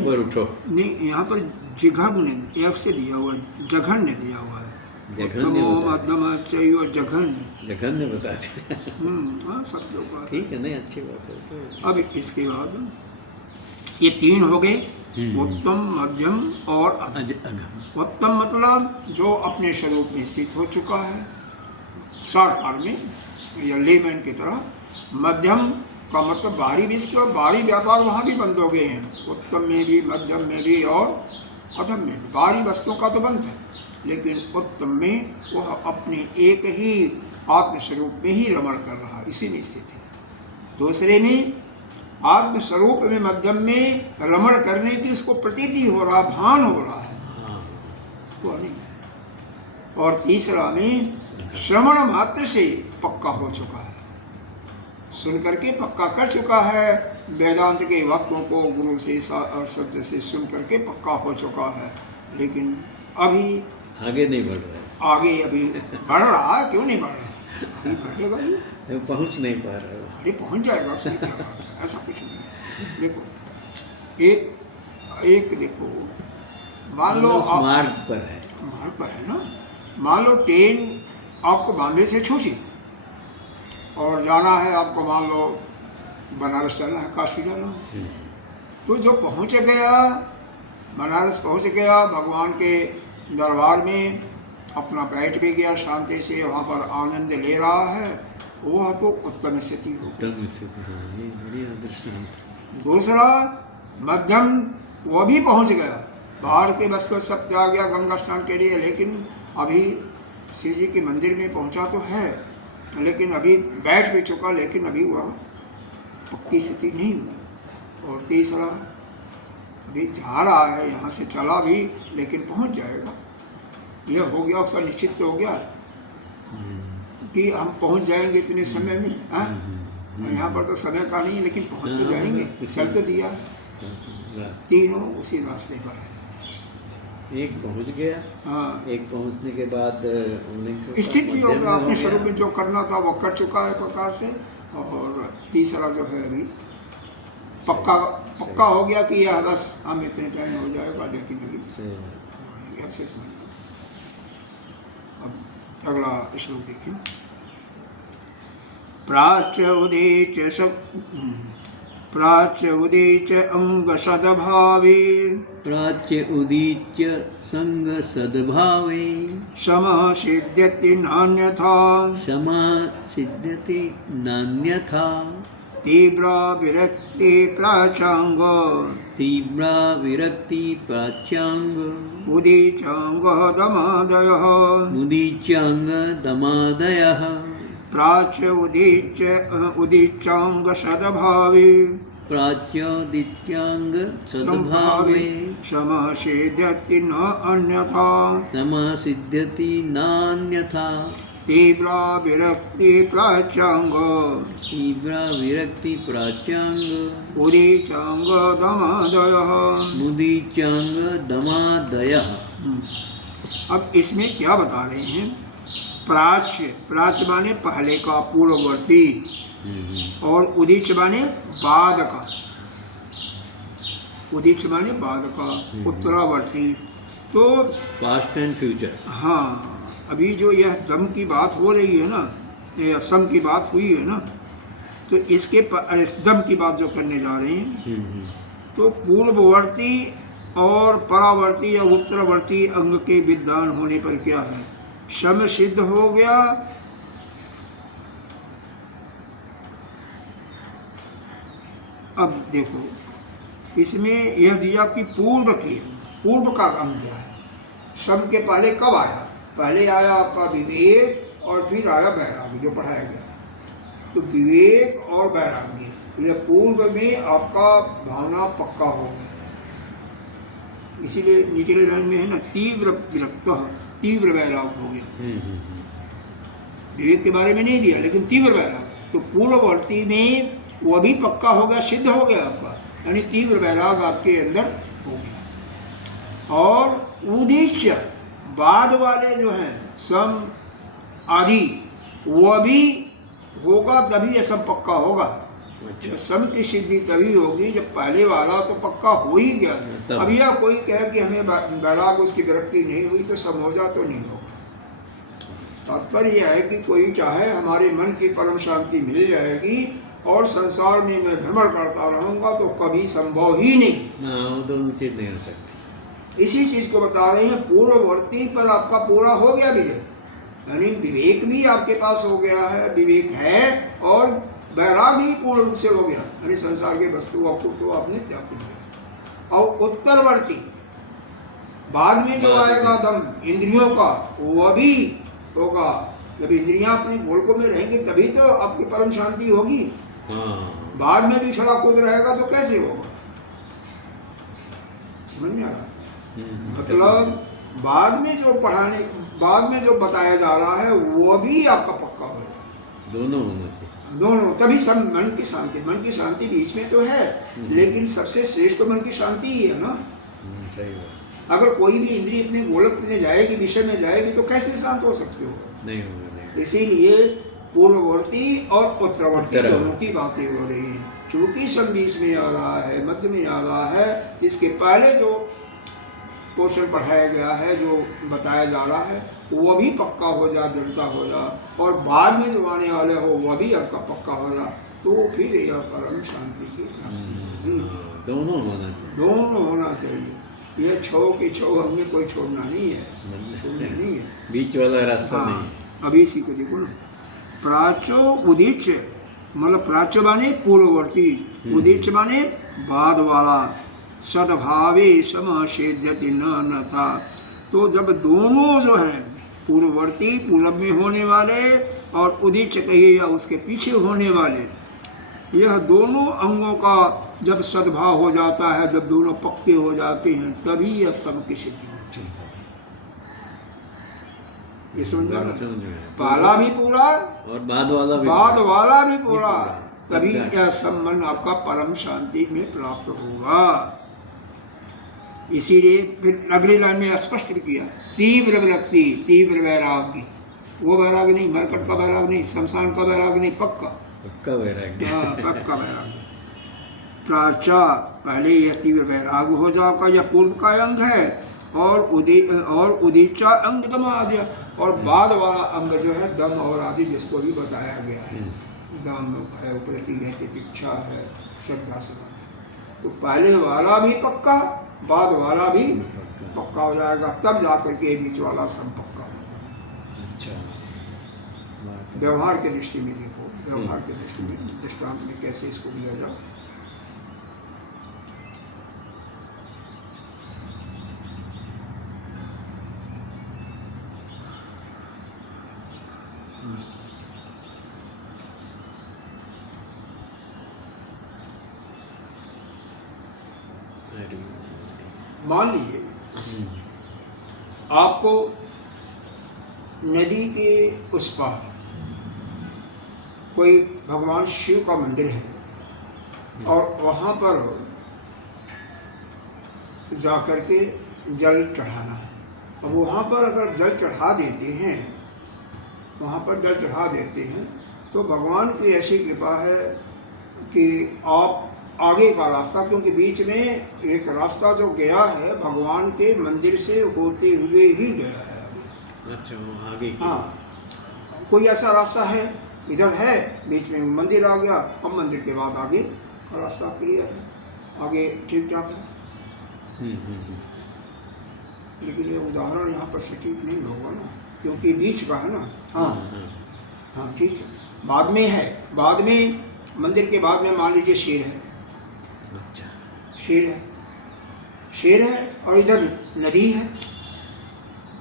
ऊपर उठो। नहीं, यहाँ पर जिघन ने एक से दिया हुआ, जघन ने दिया हुआ है, जघन ने बता दिया। हाँ, सब लोग ठीक है, नहीं अच्छी बात है। तो अब इसके बाद ये 3 हो गए, उत्तम, मध्यम और अधम। उत्तम मतलब जो अपने स्वरूप में स्थित हो चुका है, शॉर्ट फॉर्म में या लेमैन की तरह। मध्यम का मतलब बाहरी विश्व, बाहरी व्यापार वहाँ भी बंद हो गए हैं, उत्तम में भी, मध्यम में भी और अधम में भी। बाहरी वस्तुओं का तो बंद है, लेकिन उत्तम में वह अपने एक ही आत्मस्वरूप में ही रमण कर रहा, इसी में स्थित है। दूसरे में आत्मस्वरूप में, मध्यम में रमण करने की उसको प्रतीति हो रहा, भान हो रहा है, वो नहीं। और तीसरा में श्रवण मात्र से पक्का हो चुका है, सुन करके पक्का कर चुका है, वेदांत के वाक्यों को गुरु से और सत्य से सुन करके पक्का हो चुका है, लेकिन अभी आगे नहीं बढ़ रहा है। आगे अभी बढ़ रहा है, क्यों नहीं बढ़ रहा, अभी बढ़ेगा ही, पहुंच नहीं पा रहा है। अरे पहुंच जाएगा, ऐसा कुछ नहीं है। देखो, एक देखो, मान लो आप मार्ग पर है, मार्ग पर है ना, मान लो ट्रेन आपको बॉम्बे से छूटी और जाना है आपको, मान लो बनारस जाना है, काशी जाना है, तो जो पहुंच गया, बनारस पहुंच गया, भगवान के दरबार में अपना बैठ भी गया शांति से, वहाँ पर आनंद ले रहा है, वह तो उत्तम स्थिति हो। उत्तम स्थिति, बढ़िया दृष्टांत। दूसरा मध्यम, वह भी पहुँच गया, बाहर के वस्तु सब त्याग गया गंगा स्नान के लिए, लेकिन अभी शिव जी के मंदिर में पहुँचा तो है, लेकिन अभी बैठ भी चुका, लेकिन अभी वह पक्की स्थिति नहीं हुई। और तीसरा अभी जा रहा है, यहाँ से चला भी, लेकिन पहुँच जाएगा, यह हो गया, उसका निश्चित तो हो गया कि हम पहुँच जाएंगे इतने समय में। यहाँ पर तो समय का नहीं, लेकिन पहुँच तो जाएंगे, चल तो दिया, तीनों उसी रास्ते पर है। एक पहुंच गया, हाँ, एक पहुंचने के बाद उन्हें स्थित भी मध्यम होगा, में अपने हो स्वरूप गया। में जो करना था वो कर चुका है प्रकार से। और तीसरा जो है अभी पक्का हो गया कि यह बस हम इतने टाइम हो जाएगा, लेकिन अभी सही। ऐसे समझ। अब अगला श्लोक देखिए। प्राच्य उदीच अंग सद्भावे प्राच्य उदीच्य संग सद्भावे समः सिद्ध्यति नान्यथा क्षमा सिद्ध्यति नान्यथा तीव्र विरक्ति प्राचांग तीव्रा विरक्ति प्राच्यांग उदीचांग दमादयः मुदीच्याङ्ग दमादयः प्राच्य उदीचांग सद्भावे प्राच्योदित्याङ्ग सद्भावे समः सिद्ध्यति न अन्यथा क्षमा सिद्ध्यति नान्यथा तीव्र विरक्ति प्राचांग तीव्रा विरक्ति प्राच्यांग उदीचांग दमादयः। मुदीच्याङ्ग दमादयः। अब इसमें क्या बता रहे हैं? प्राच्य माने पहले का, पूर्ववर्ती, और उदीच माने बाद का। उदीच माने बाद का, उत्तरावर्ती। तो पास्ट एंड फ्यूचर। हाँ, अभी जो यह दम की बात हो रही है ना, या सम की बात हुई है ना, तो इसके दम की बात जो करने जा रहे हैं, तो पूर्ववर्ती और परावर्ती या उत्तरवर्ती अंग के विद्वान होने पर क्या है? सम सिद्ध हो गया। अब देखो, इसमें यह दिया कि पूर्व का अंग क्या है? सम के पहले कब आया? पहले आया आपका विवेक और फिर आया वैराग्य, जो पढ़ाया गया। तो विवेक और वैराग्य, यह पूर्व में आपका भावना पक्का हो गया। इसीलिए निचले लाइन में है ना, तीव्र विरक्त, तीव्र वैराग्य हो गया। विवेक के बारे में नहीं दिया, लेकिन तीव्र वैराग्य। तो पूर्ववर्ती में वह भी पक्का हो गया, सिद्ध हो गया आपका, यानी तीव्र वैराग्य आपके अंदर हो गया। और उदीच्य, बाद वाले जो हैं सम आदि, वह भी होगा, तभी यह सब पक्का होगा। अच्छा। सम की सिद्धि तभी होगी जब पहले वाला तो पक्का हो ही गया। अब यह कोई कहे कि हमें वैराग्य, उसकी विरक्ति नहीं हुई तो सब हो जा, तो नहीं होगा। तात्पर्य यह है कि कोई चाहे हमारे मन की परम शांति मिल जाएगी और संसार में मैं भ्रमण करता रहूंगा, तो कभी संभव ही नहीं। दोनों चीज नहीं हो सकती। इसी चीज को बता रहे हैं, पूर्ववर्ती पर आपका पूरा हो गया विजय, यानी विवेक भी आपके पास हो गया है, विवेक है, और वैराग्य भी पूर्ण रूप से हो गया, यानी संसार के वस्तुओं को तो आपने त्याग दिया। और उत्तरवर्ती, बाद में जो आएगा दम इंद्रियों का, वह भी होगा। जब इंद्रियां अपने गोलकों में रहेंगे तभी तो आपकी परम शांति होगी। बाद में भी छड़ा कूद रहेगा तो कैसे होगा? समझ में आ रहा? मतलब बाद में जो बताया जा रहा है वो भी आपका पक्का हो। दोनों होना चाहिए, दोनों, तभी सब मन की शांति बीच में तो है, लेकिन सबसे श्रेष्ठ तो मन की शांति ही है ना। सही बात। अगर कोई भी इंद्रिय अपने गोलक में जाएगी, विषय में जाएगी, तो कैसे शांत हो सकते हो? नहीं होगा। इसीलिए पूर्ववर्ती और उत्तरवर्ती दोनों की बातें हो रही हैं। चूंकि सब बीच में आ रहा है, मध्य में आ रहा है, इसके पहले जो पोर्शन पढ़ाया गया है, जो बताया जा रहा है, वो भी पक्का हो जा, दृढ़ता हो जा, और बाद में जो आने वाले हो वह भी आपका पक्का हो जा, तो फिर यह परम शांति की दोनों होना चाहिए। यह छो की छो हमें कोई छोड़ना नहीं है, बीच वाला रास्ता नहीं। अभी इसी को देखो ना, प्राचो उदीच, मतलब प्राच्य माने पूर्ववर्ती, उदीच माने बाद वाला, सद्भावे समसेद्यति न था। तो जब दोनों जो हैं, पूर्ववर्ती पूर्व में होने वाले और उदीच कहिए या उसके पीछे होने वाले, यह दोनों अंगों का जब सद्भाव हो जाता है, जब दोनों पक्के हो जाते हैं, तभी यह सब की सिद्धि होती है। ये समझ में, पहला भी पूरा और बाद वाला भी पूरा, तभी यह संबंध आपका परम शांति में प्राप्त होगा। इसीलिए फिर अगली लाइन में स्पष्ट भी किया, तीव्र विरक्ति, तीव्र वैराग्य। वो वैराग्य नहीं, मरकट का वैराग्य नहीं, शमशान का वैराग्य नहीं, पक्का वैराग्य। हाँ, पक्का वैराग्य। प्राचा, पहले यह तीव्र वैराग्य हो जाओ का यह पूर्व का अंग है, और उदीचा अंग दम आदि, और बाद वाला अंग जो है दम और आदि, जिसको भी बताया गया है। दम है, उपरति है, तितिक्षा है, श्रद्धा से। तो पहले वाला भी पक्का, बाद वाला भी पक्का हो जाएगा, तब जाकर के बीच वाला सब पक्का होगा। अच्छा, व्यवहार के दृष्टि में देखो, व्यवहार के दृष्टि में दृष्टांत में कैसे इसको दिया जाए। मान लीजिए आपको नदी के उस पार कोई भगवान शिव का मंदिर है, और वहाँ पर जाकर के जल चढ़ाना है। अब वहाँ पर अगर जल चढ़ा देते हैं, वहाँ पर जल चढ़ा देते हैं, तो भगवान की ऐसी कृपा है कि आप आगे का रास्ता, क्योंकि बीच में एक रास्ता जो गया है भगवान के मंदिर से होते हुए ही गया है। अच्छा, वो आगे की। हाँ, कोई ऐसा रास्ता है, इधर है, बीच में मंदिर आ गया, अब मंदिर के बाद आगे का रास्ता क्लियर है, आगे ठीक ठाक है। लेकिन ये उदाहरण यहाँ पर सटीक नहीं होगा ना, क्योंकि बीच का है ना। हाँ हाँ, ठीक है, बाद में है, बाद में मंदिर के बाद में मान लीजिए शेर है। अच्छा, शेर है और इधर नदी है।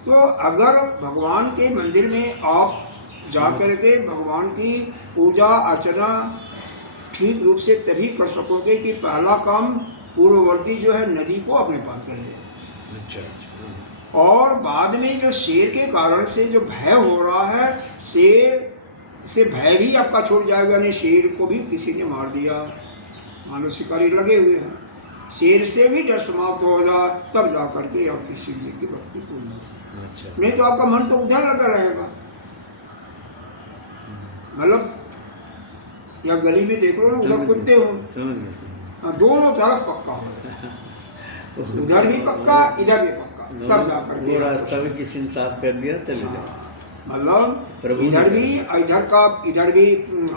तो अगर भगवान के मंदिर में आप जाकर के भगवान की पूजा अर्चना ठीक रूप से तभी कर सकोगे कि पहला काम पूर्ववर्ती जो है नदी को अपने पार कर ले। अच्छा, अच्छा। और बाद में जो शेर के कारण से जो भय हो रहा है, शेर से भय भी आपका छूट जाएगा। नहीं, शेर को भी किसी ने मार दिया, मान लो शिकारी लगे हुए हैं, शेर से भी डर समाप्त हो जाए, तब जा करके आपकी शिव जी की भक्ति पूरी होगी। अच्छा। नहीं तो आपका मन तो उधर लगा रहेगा। मतलब या गली में देख लो ना, उधर कुत्ते हो, दोनों तरफ पक्का हो, उधर भी पक्का इधर भी पक्का, तब जा करके वो रास्ता भी किसी ने साफ कर दिया, चले जाओ। मतलब इधर भी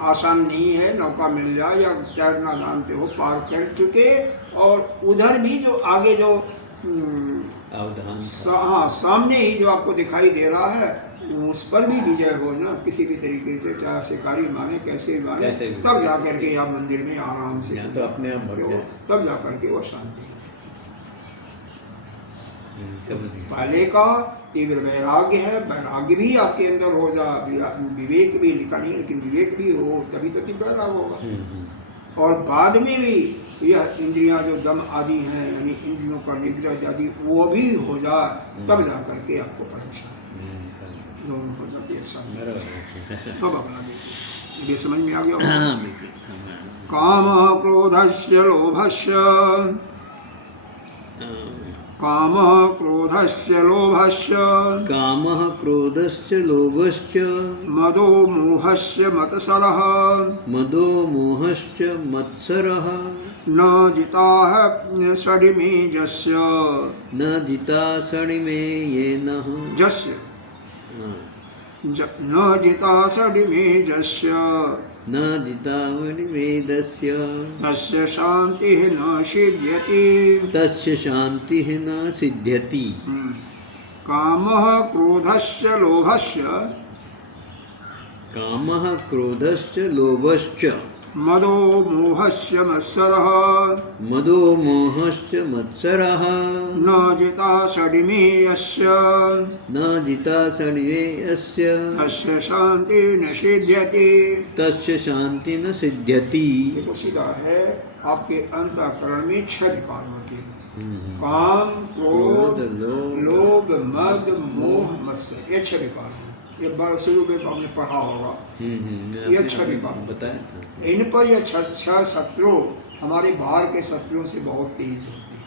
आसान नहीं है, नौका मिल जाए या तैरना जानते हो पार कर चुके, और उधर भी जो आगे जो हाँ सामने ही जो आपको दिखाई दे रहा है, उस पर भी विजय हो ना किसी भी तरीके से, चाहे शिकारी माने कैसे माने, तब जा करके आप मंदिर में आराम से तो अपने आप तब जा करके वो शांति। पहले का तीव्र वैराग्य है, वैराग्य भी आपके अंदर हो जा, विवेक भी लिखा नहीं, लेकिन विवेक भी हो तभी तो तीव्र वैराग्य होगा। और बाद में भी यह इंद्रियां जो दम आदि हैं, यानी इंद्रियों का निग्रह आदि, वो भी हो जाए, तब जा करके आपको परम शांति दोनों हो जाती है शांति। अब अगला देखिए, ये समझ में आ गया। काम क्रोधस्य लोभस्य, कामः क्रोधस्य लोभस्य, कामः क्रोधस्य लोभस्य, मदो मोहस्य मत्सरः, मदो मोहस्य मत्सरः, न जिताः षडिमेजस्य, न जिता षडिमेयेनः, जस्य न जिता षडिमेजस्य, न जिता षडिमेधस्य, तस्य शान्तिः न सिद्ध्यति, तस्य शान्तिः न सिद्ध्यति। कामः क्रोधस्य लोभस्य, कामः क्रोधस्य लोभस्य, मदो मोहस्य मत्सरः, मदो मोहस्य मत्सरः, न जिता षडिमेयस्य, न जिता षडिमेयस्य, तस्य शान्ति न सिद्ध्यति, तस्य शान्ति न सिद्ध्यति। देखो सीधा है, आपके अंतःकरण में 6 विकार होते हैं, काम क्रोध लोभ मद मोह मत्सर, ये 6 विकार हैं। ये बार शुरू में आपने पढ़ा होगा, ये 6 विकार बताया था। इन पर ये 6 शत्रु हमारे बाहर के शत्रुओं से बहुत तेज होते हैं।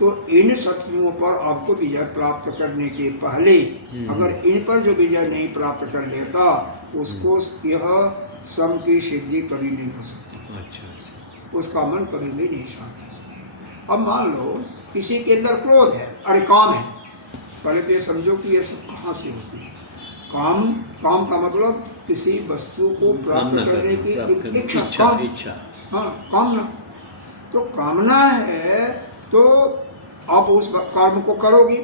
तो इन शत्रुओं पर आपको विजय प्राप्त करने के पहले अगर इन पर जो विजय नहीं प्राप्त कर लेता उसको यह सम की सिद्धि कभी नहीं हो सकती। अच्छा। उसका मन कभी भी नहीं शांत हो सकता। अब मान लो किसी के अंदर क्रोध है, अरे काम है, पहले तो ये समझो कि ये सब कहाँ से होती है। काम का मतलब किसी वस्तु को प्राप्त करने की इच्छा। हाँ, कामना। तो कामना है तो आप उस कर्म को करोगे,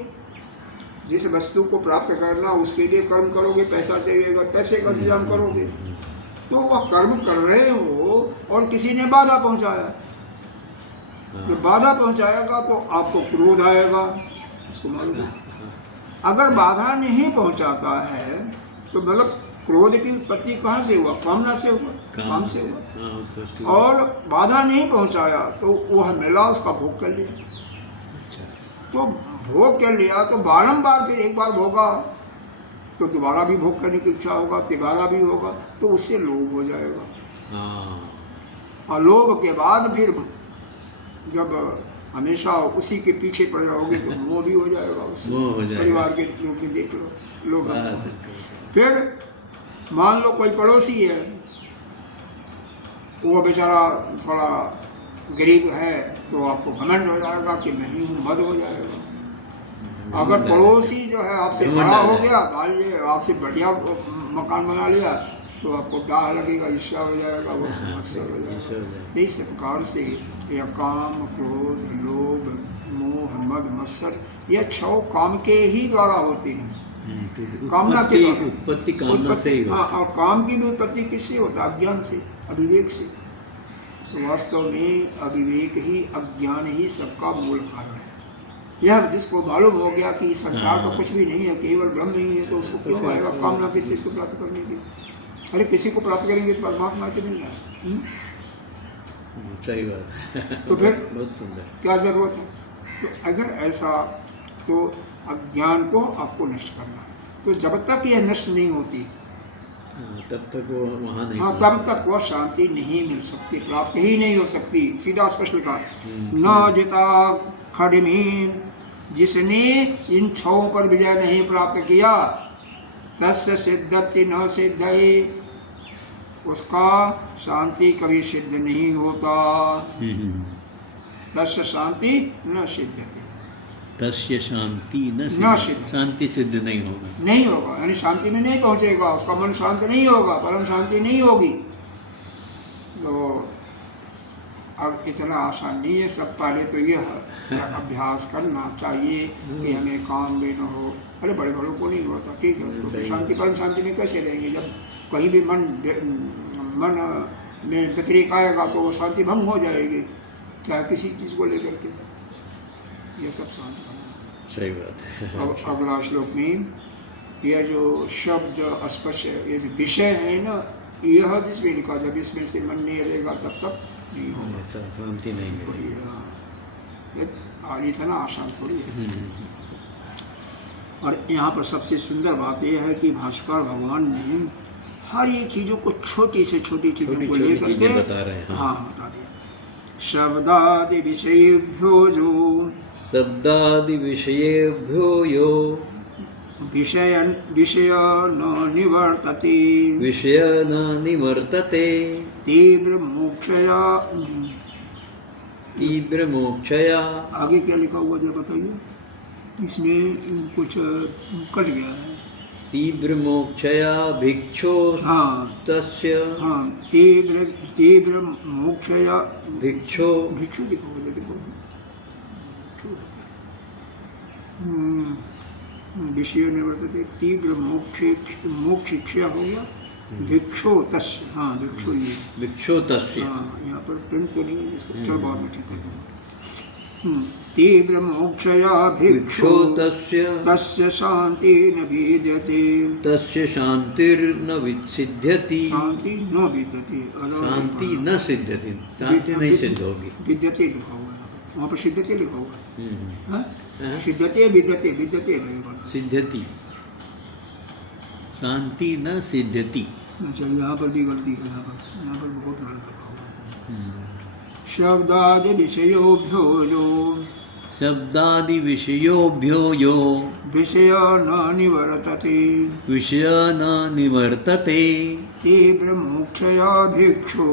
जिस वस्तु को प्राप्त करना उसके लिए कर्म करोगे, पैसा चाहिएगा, पैसे का इंतजाम करोगे। तो वह कर्म कर रहे हो और किसी ने बाधा पहुंचाया, तो बाधा पहुंचाएगा तो आपको क्रोध आएगा, उसको मालूम है। अगर बाधा नहीं पहुंचाता है तो मतलब क्रोध की उत्पत्ति कहाँ से हुआ? कामना से हुआ, काम से हुआ। और बाधा नहीं पहुंचाया तो वह मिला, उसका भोग कर लिया। तो भोग कर लिया तो बारंबार फिर एक बार भोगा तो दोबारा भी भोग करने की इच्छा होगा, तिबारा भी होगा, तो उससे लोभ हो जाएगा। और लोभ के बाद फिर जब हमेशा उसी के पीछे पड़ जाओगे तो मोह भी हो जाएगा उससे। परिवार के लोग भी देख लो, लोग। फिर मान लो कोई पड़ोसी है, वो बेचारा थोड़ा गरीब है तो आपको घमंड हो जाएगा कि मैं ही हूँ, मद हो जाएगा। अगर पड़ोसी जो है आपसे बड़ा हो गया, भाई आपसे बढ़िया मकान बना लिया, तो आपको डाह लगेगा, ईर्ष्या हो जाएगा, वो मत्सर हो जाएगा। इस प्रकार से यह काम, क्रोध, लोभ, मोह, मद, मत्सर, यह छह काम के ही द्वारा होते हैं। कामना की उत्पत्ति कामना से ही। हाँ, और काम की भी उत्पत्ति किससे होता है? अज्ञान से, अविवेक से। तो वास्तव में अविवेक ही, अज्ञान ही सबका मूल कारण है। यह जिसको मालूम हो गया कि संसार तो कुछ भी नहीं है, केवल ब्रह्म ही है, तो उसको क्यों आएगा कामना किस चीज को प्राप्त करने की? अरे किसी को प्राप्त करेंगे तो परमात्मा तो मिल रहा है। सही बात है। तो फिर बहुत सुंदर, क्या जरूरत है? तो अगर ऐसा, तो अज्ञान को आपको नष्ट करना है। तो जब तक यह नष्ट नहीं होती तब तक वो वहाँ नहीं, तब तक वह शांति नहीं मिल सकती, प्राप्त ही नहीं हो सकती। सीधा स्पष्ट लिखा, न जिता खड़मी, जिसने इन छहों पर विजय नहीं प्राप्त किया, तस्य सिद्धति न सिद्धये, उसका शांति कभी सिद्ध नहीं होता। तस्य शांति न सिद्धति, तस्य शांति न सिद्ध, शांति सिद्ध नहीं होगा, नहीं होगा, यानी शांति में नहीं पहुंचेगा, उसका मन शांत नहीं होगा, परम शांति नहीं होगी। तो अब इतना आसान नहीं है सब। पहले तो यह अभ्यास करना चाहिए कि हमें काम भी न हो। अरे बड़े बड़ों को नहीं होता, ठीक है, तो शांति, परम शांति में कैसे रहेंगे? जब कहीं भी मन में व्यतिरेक आएगा तो वो शांति भंग हो जाएगी, चाहे किसी चीज़ को लेकर के। ये सब शांत करना। सही बात है। अब अगला श्लोक में यह जो शब्द स्पर्श, ये जो विषय है ना, यह जिसमें लिखा, जब इसमें से मन नहीं रहेगा तब तक नहीं होगा, शांति नहीं मिलेगी। इतना आसान थोड़ी है। और यहाँ पर सबसे सुंदर बात यह है कि भास्कर भगवान ने हर एक चीज़ों को छोटी से छोटी चीज़ों को लेकर के बता रहे हैं। हाँ, बता दिया। शब्दादि विषयेभ्यो जो, शब्दादि विषयेभ्यो यो, विषय न निवर्तते, विषय न निवर्तते, तीव्र मोक्षया, तीव्र मोक्षया। आगे क्या लिखा हुआ जरा बताइए, इसमें कुछ कट गया है। तीव्र मोक्षया भिक्षो, हाँ तस्य, हाँ, तीव्र मोक्षया भिक्षो, भिक्षु लिखा हुआ, देखो विषय निवर्तते, तीव्र मोक्षिक्षा होगा, भिक्षो तस्य, हाँ भिक्षु, ये भिक्षो तस्य। हाँ, यहाँ पर प्रिंट तो नहीं है इसको, चल बाद में ठीक है। तीव्र मोक्षया भिक्षु तस्य शांति न विद्यते, तस्य शांतिर्न विसिद्ध्यति, शांति न विद्यते, शांति न सिद्ध्यति, शांति नहीं सिद्ध होगी। विद्यते लिखा हुआ है, वहाँ पर सिद्धते लिखा हुआ है। सिद्धते विद्यते, विद्यते सिद्ध्यति, शांति न सिद्ध्यति। अच्छा, यहाँ पर भी गलती है, यहाँ पर बहुत गलत लिखा हुआ है। शब्दादि विषयोभ्यो जो, शब्दादि विषयोभ्यो यो विषय न निवर्तते विषय न निवर्तते तीव्र मोक्षया भिक्षु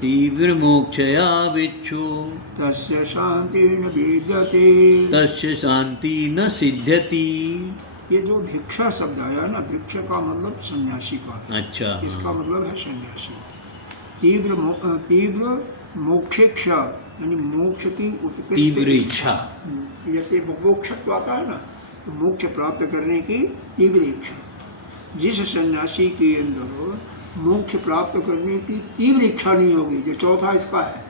तीव्रमोक्षया विच्छु तस्य शांति न विद्यते। तस्य शांति न सिद्ध्यति। ये जो भिक्षा शब्द आया ना, भिक्षा का मतलब सन्यासी का, अच्छा, इसका मतलब है सन्यासी। तीव्र मोक्षेक्षा यानी मोक्ष की उत्कृष्ट तीव्र इच्छा। जैसे मोक्षत्व आता है ना, तो मोक्ष प्राप्त करने की तीव्र इच्छा। जिस सन्यासी के अंदर मोक्ष प्राप्त करने की तीव्र इच्छा नहीं होगी, जो चौथा इसका है,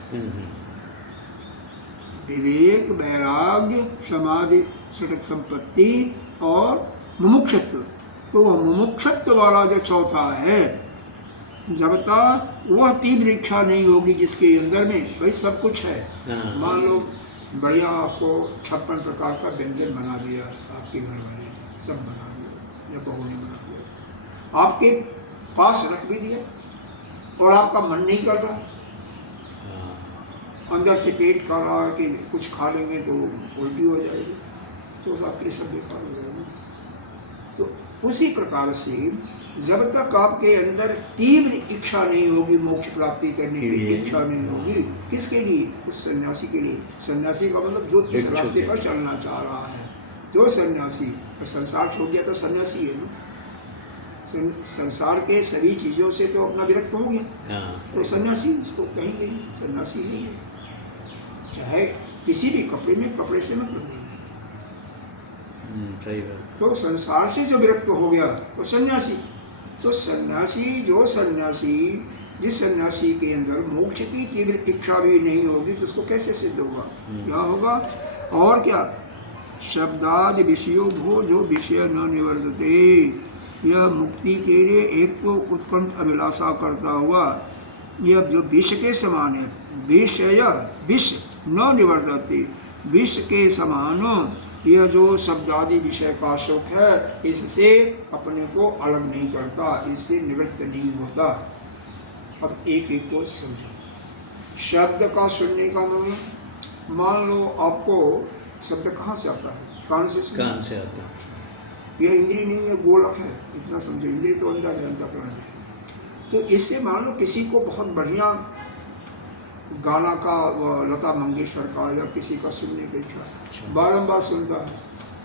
विवेक, वैराग्य, समाधि, सटक संपत्ति और मुमुक्षत्व, तो वह मुमुक्षत्व वाला जो चौथा है, जब तक वह तीव्र इच्छा नहीं होगी जिसके अंदर में, भाई सब कुछ है, मान लो बढ़िया आपको 56 प्रकार का व्यंजन बना दिया आपके घर वाले ने, सब बना दिया या बहू ने बना दिया, आपके पास रख भी दिया और आपका मन नहीं कर रहा, अंदर से पेट कर रहा है कि कुछ खा लेंगे तो उल्टी हो जाएगी, तो आपके लिए सब बेकार हो जाएगा। तो उसी प्रकार से जब तक आपके अंदर तीव्र इच्छा नहीं होगी, मोक्ष प्राप्ति करने की इच्छा नहीं होगी, किसके लिए? उस सन्यासी के लिए। सन्यासी का मतलब जो इस रास्ते पर चलना चाह रहा है, जो सन्यासी संसार छोड़ दिया तो सन्यासी है ना, संसार के सभी चीजों से तो अपना विरक्त हो गया, तो सन्यासी उसको कहेंगे सन्यासी नहीं है। चाहे किसी भी कपड़े में कपड़े से मतलब नहीं है, सही बात। तो संसार से जो विरक्त हो गया वो सन्यासी। तो सन्यासी, जो सन्यासी, जिस सन्यासी के अंदर मोक्ष की तीव्र इच्छा भी नहीं होगी, तो उसको कैसे सिद्ध होगा? क्या होगा? और क्या? शब्दादि विषयों भो जो विषय न निवर्तते, यह मुक्ति के लिए एक तो उत्कंठ अभिलाषा करता हुआ, यह जो विष के समान है, विषय विष न निवर्तते, विष के समान यह जो शब्दादि विषय का सुख है, इससे अपने को अलग नहीं करता, इससे निवृत्त नहीं होता। अब एक एक को समझो। शब्द का सुनने का मतलब, मान लो आपको शब्द कहाँ से आता है? कान से सुनना। कान से आता है। यह इंद्री नहीं है, गोलक है, इतना समझो। इंद्री तो अंदर है, अंतःकरण है। तो इससे मान लो किसी को बहुत बढ़िया गाना का, लता मंगेशकर का या किसी का सुनने की इच्छा, बारंबार सुनता है।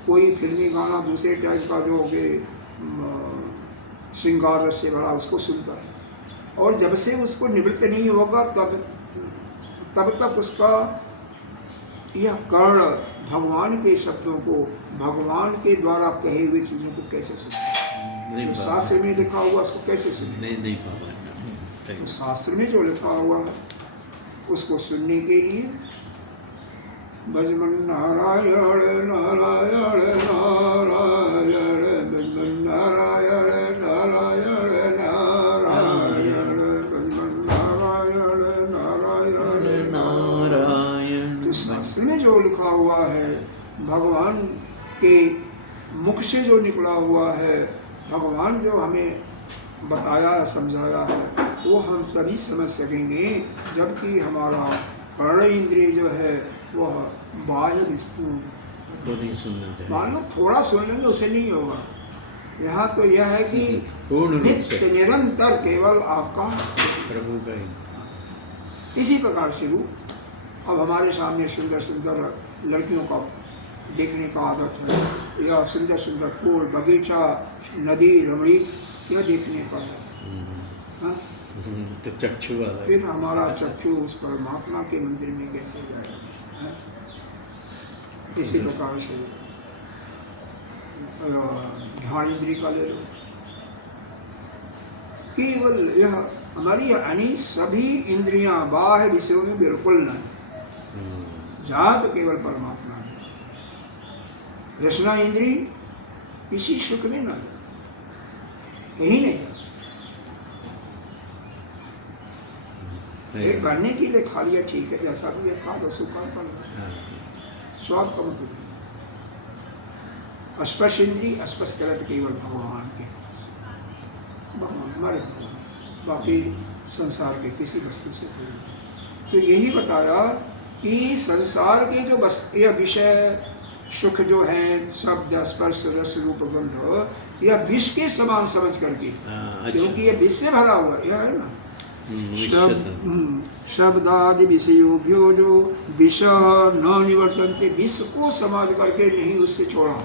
कोई फिल्मी गाना दूसरे टाइप का जो कि श्रृंगार रस से बड़ा, उसको सुनता है, और जब से उसको निवृत्त नहीं होगा तब तक उसका यह कर्ण भगवान के शब्दों को, भगवान के द्वारा कहे हुए चीज़ों को कैसे सुने? तो शास्त्र में लिखा हुआ उसको कैसे सुने? नहीं पापा। तो शास्त्र में जो लिखा हुआ है उसको सुनने के लिए भजमन नारायण नारायण नारायण, भजमन नारायण नारायण नारायण, भजमन नारायण नारायण नारायण। तो शास्त्र में जो लिखा हुआ है, भगवान के मुख से जो निकला हुआ है, भगवान जो हमें बताया समझाया है, वो हम तभी समझ सकेंगे जबकि हमारा कर्ण इंद्रिय जो है वह बाह्य वस्तु तो नहीं सुनना चाहिए। मान लो थोड़ा सुन लेंगे, उसे नहीं होगा। यहाँ तो यह है कि पूर्ण रूप नित्य से निरंतर केवल आपका प्रभु का ही। इसी प्रकार से रूप। अब हमारे सामने सुंदर सुंदर लड़कियों का देखने का आदत है, या सुंदर सुंदर फूल, बगीचा, नदी, रमणी, यह देखने का है। हाँ? तो चक्षु वाला, फिर हमारा चक्षु उस परमात्मा के मंदिर में कैसे जाएगा? इसी प्रकार से ध्यान इंद्रिय का ले लो, केवल यह हमारी यानी सभी इंद्रियां बाह्य विषयों में बिल्कुल नहीं, जहाँ तो केवल परमात्मा है। रचना इंद्रिय किसी सुख में न, कहीं नहीं। पेट भरने के लिए खा लिया ठीक है, ऐसा भी है, खा लो, सुखा कर स्वाद का मतलब नहीं। स्पर्श इंद्रिय स्पर्श करत केवल भगवान के, भगवान हमारे भगवान, बाकी संसार के किसी वस्तु से कोई नहीं। तो यही बताया कि संसार के जो बस ये विषय सुख जो है, शब्द स्पर्श रस रूप गंध, यह विष के समान समझ करके, अच्छा। क्योंकि ये विष से भरा हुआ यह है ना। विश्व शब्दादि विषयोभ्यो जो विष न निवर्तनते, विष को समझ करके नहीं उससे छोड़ा,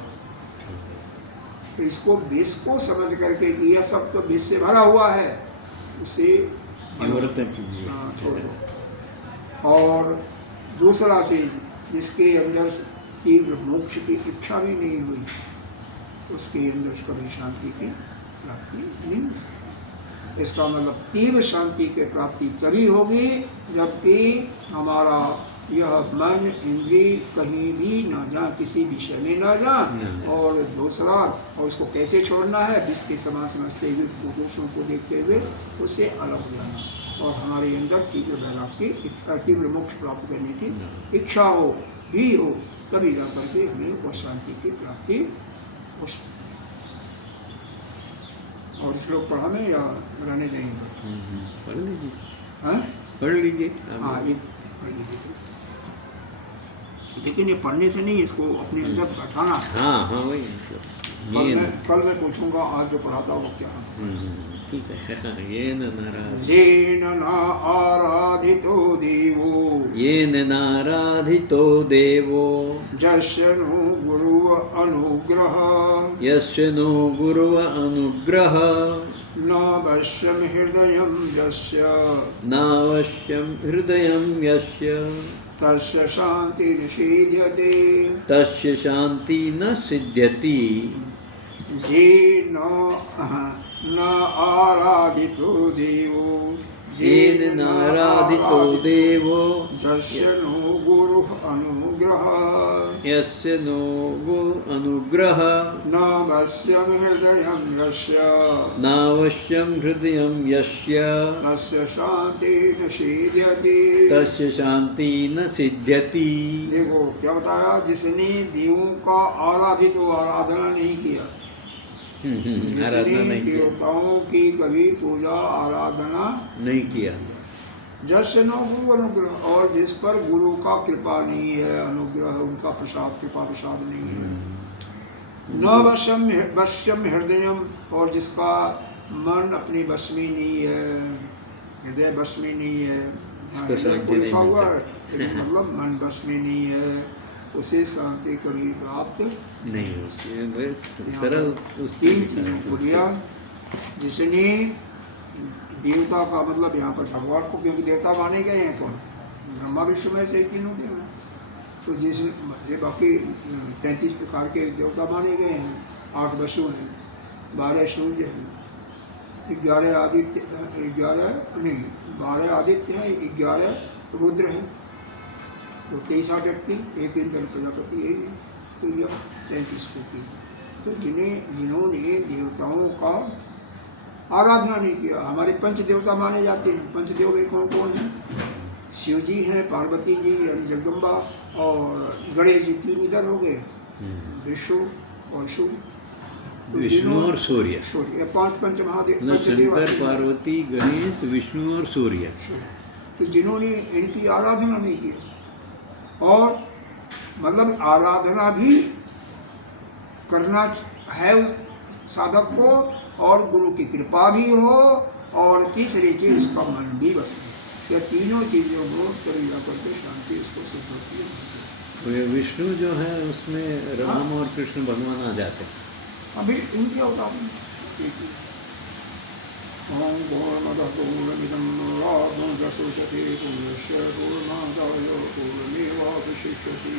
इसको विष को समझ करके कि यह सब तो विष से भरा हुआ है, उसे निवर्तन कीजिए। छोड़ दो। और दूसरा चीज, जिसके अंदर तीव्र मोक्ष की इच्छा भी नहीं हुई, उसके अंदर कभी शांति की प्राप्ति नहीं हो सकती। इसका मतलब तीव्र शांति की प्राप्ति तभी होगी जबकि हमारा यह मन इंद्रिय कहीं भी न जाए, किसी विषय में न जाए। और दूसरा, और उसको कैसे छोड़ना है, विष के समान समझते हुए, दोषों को देखते हुए उससे अलग हो जाना, और हमारे अंदर तीव्र वैराग्य की, तीव्र मोक्ष प्राप्त करने की इच्छा हो भी हो, तभी जा करके हमें वो शांति की प्राप्ति हो सकती। और श्लोक पढ़ा में या रहने देंगे? पढ़ लीजिए। हाँ, पढ़ लीजिए। हाँ, ये पढ़ लीजिए। लेकिन ये पढ़ने से नहीं, इसको अपने अंदर बैठाना। हाँ हाँ, वही कल मैं पूछूंगा आज जो पढ़ा था वो क्या। ठीक है। ये नाराज, येन न आराधितो देवो, येन नाराधितो देवो, यस्य नो गुरु अनुग्रह, यस्य नो गुरुव अनुग्रह, न वश्यं हृदयं यस्य, नावश्यं हृदयं यस्य, तस्य शान्ति निषीध्यते, तस्य शान्ति न सिद्ध्यति। येन न आराधितो देवो, येन नाराधितो देवो, यस्य नो गुरु अनुग्रह, यस्य नो गुरु अनुग्रह, न वश्यं हृदयं यस्य, नावश्यं हृदयं यस्य, तस्य शान्ति निषीध्यते। तस्य शान्ति न सिद्ध्यति। देखो क्या बताया, जिसने देवों का आराधित हो, आराधना नहीं किया, आराधना जिसने नहीं किया, देवताओं की कभी पूजा आराधना नहीं किया, जस्य नो गुरु अनुग्रह, और जिस पर गुरु का कृपा नहीं है, अनुग्रह उनका प्रसाद, कृपा प्रसाद नहीं है। न वश्यम हृदयम, और जिसका मन अपने वश में नहीं है, हृदय वश में नहीं है, उसको शांति नहीं लिखा मिल हुआ है, लेकिन मतलब मन वश में नहीं है, उसे शांति कभी प्राप्त नहीं होती। सरल तीन चीजों को दिया। जिसने देवता का मतलब यहाँ पर भगवान को, क्योंकि देवता माने गए हैं कौन, ब्रह्मा विष्णु में से तीनों देव हैं, तो जिससे बाकी 33 प्रकार के देवता माने गए हैं। 8 वसु हैं, 12 सूर्य हैं, 11 आदित्य, 12 आदित्य हैं, 11 रुद्र हैं, तो 23 8 एक इंद्र प्रजापति, यही है। तो यह 33 कोटि। तो जिन्होंने देवताओं का आराधना नहीं किया, हमारे पंच देवता माने जाते हैं। पंचदेव में कौन कौन है? शिव जी हैं, पार्वती जी यानी जगदम्बा, और गणेश जी, 3 इधर हो गए, विष्णु और शिव, तो विष्णु और सूर्य, सूर्य, 5 पंच महादेव, शंकर पार्वती गणेश विष्णु और सूर्य। तो जिन्होंने इनकी आराधना नहीं की, और मतलब आराधना भी करना है उस साधक को, और गुरु की कृपा भी हो, और तीसरी चीज उसका मन भी बस हो। यह तीनों चीजों को तभी जाकर के शांति उसको सिद्ध होती है। तो ये विष्णु जो है उसमें राम और कृष्ण भगवान आ जाते हैं। अभी उनके अवतार ओम पूर्णमदः पूर्णमिदं पूर्णस्य पूर्णमादाय पूर्णमेवावशिष्यते।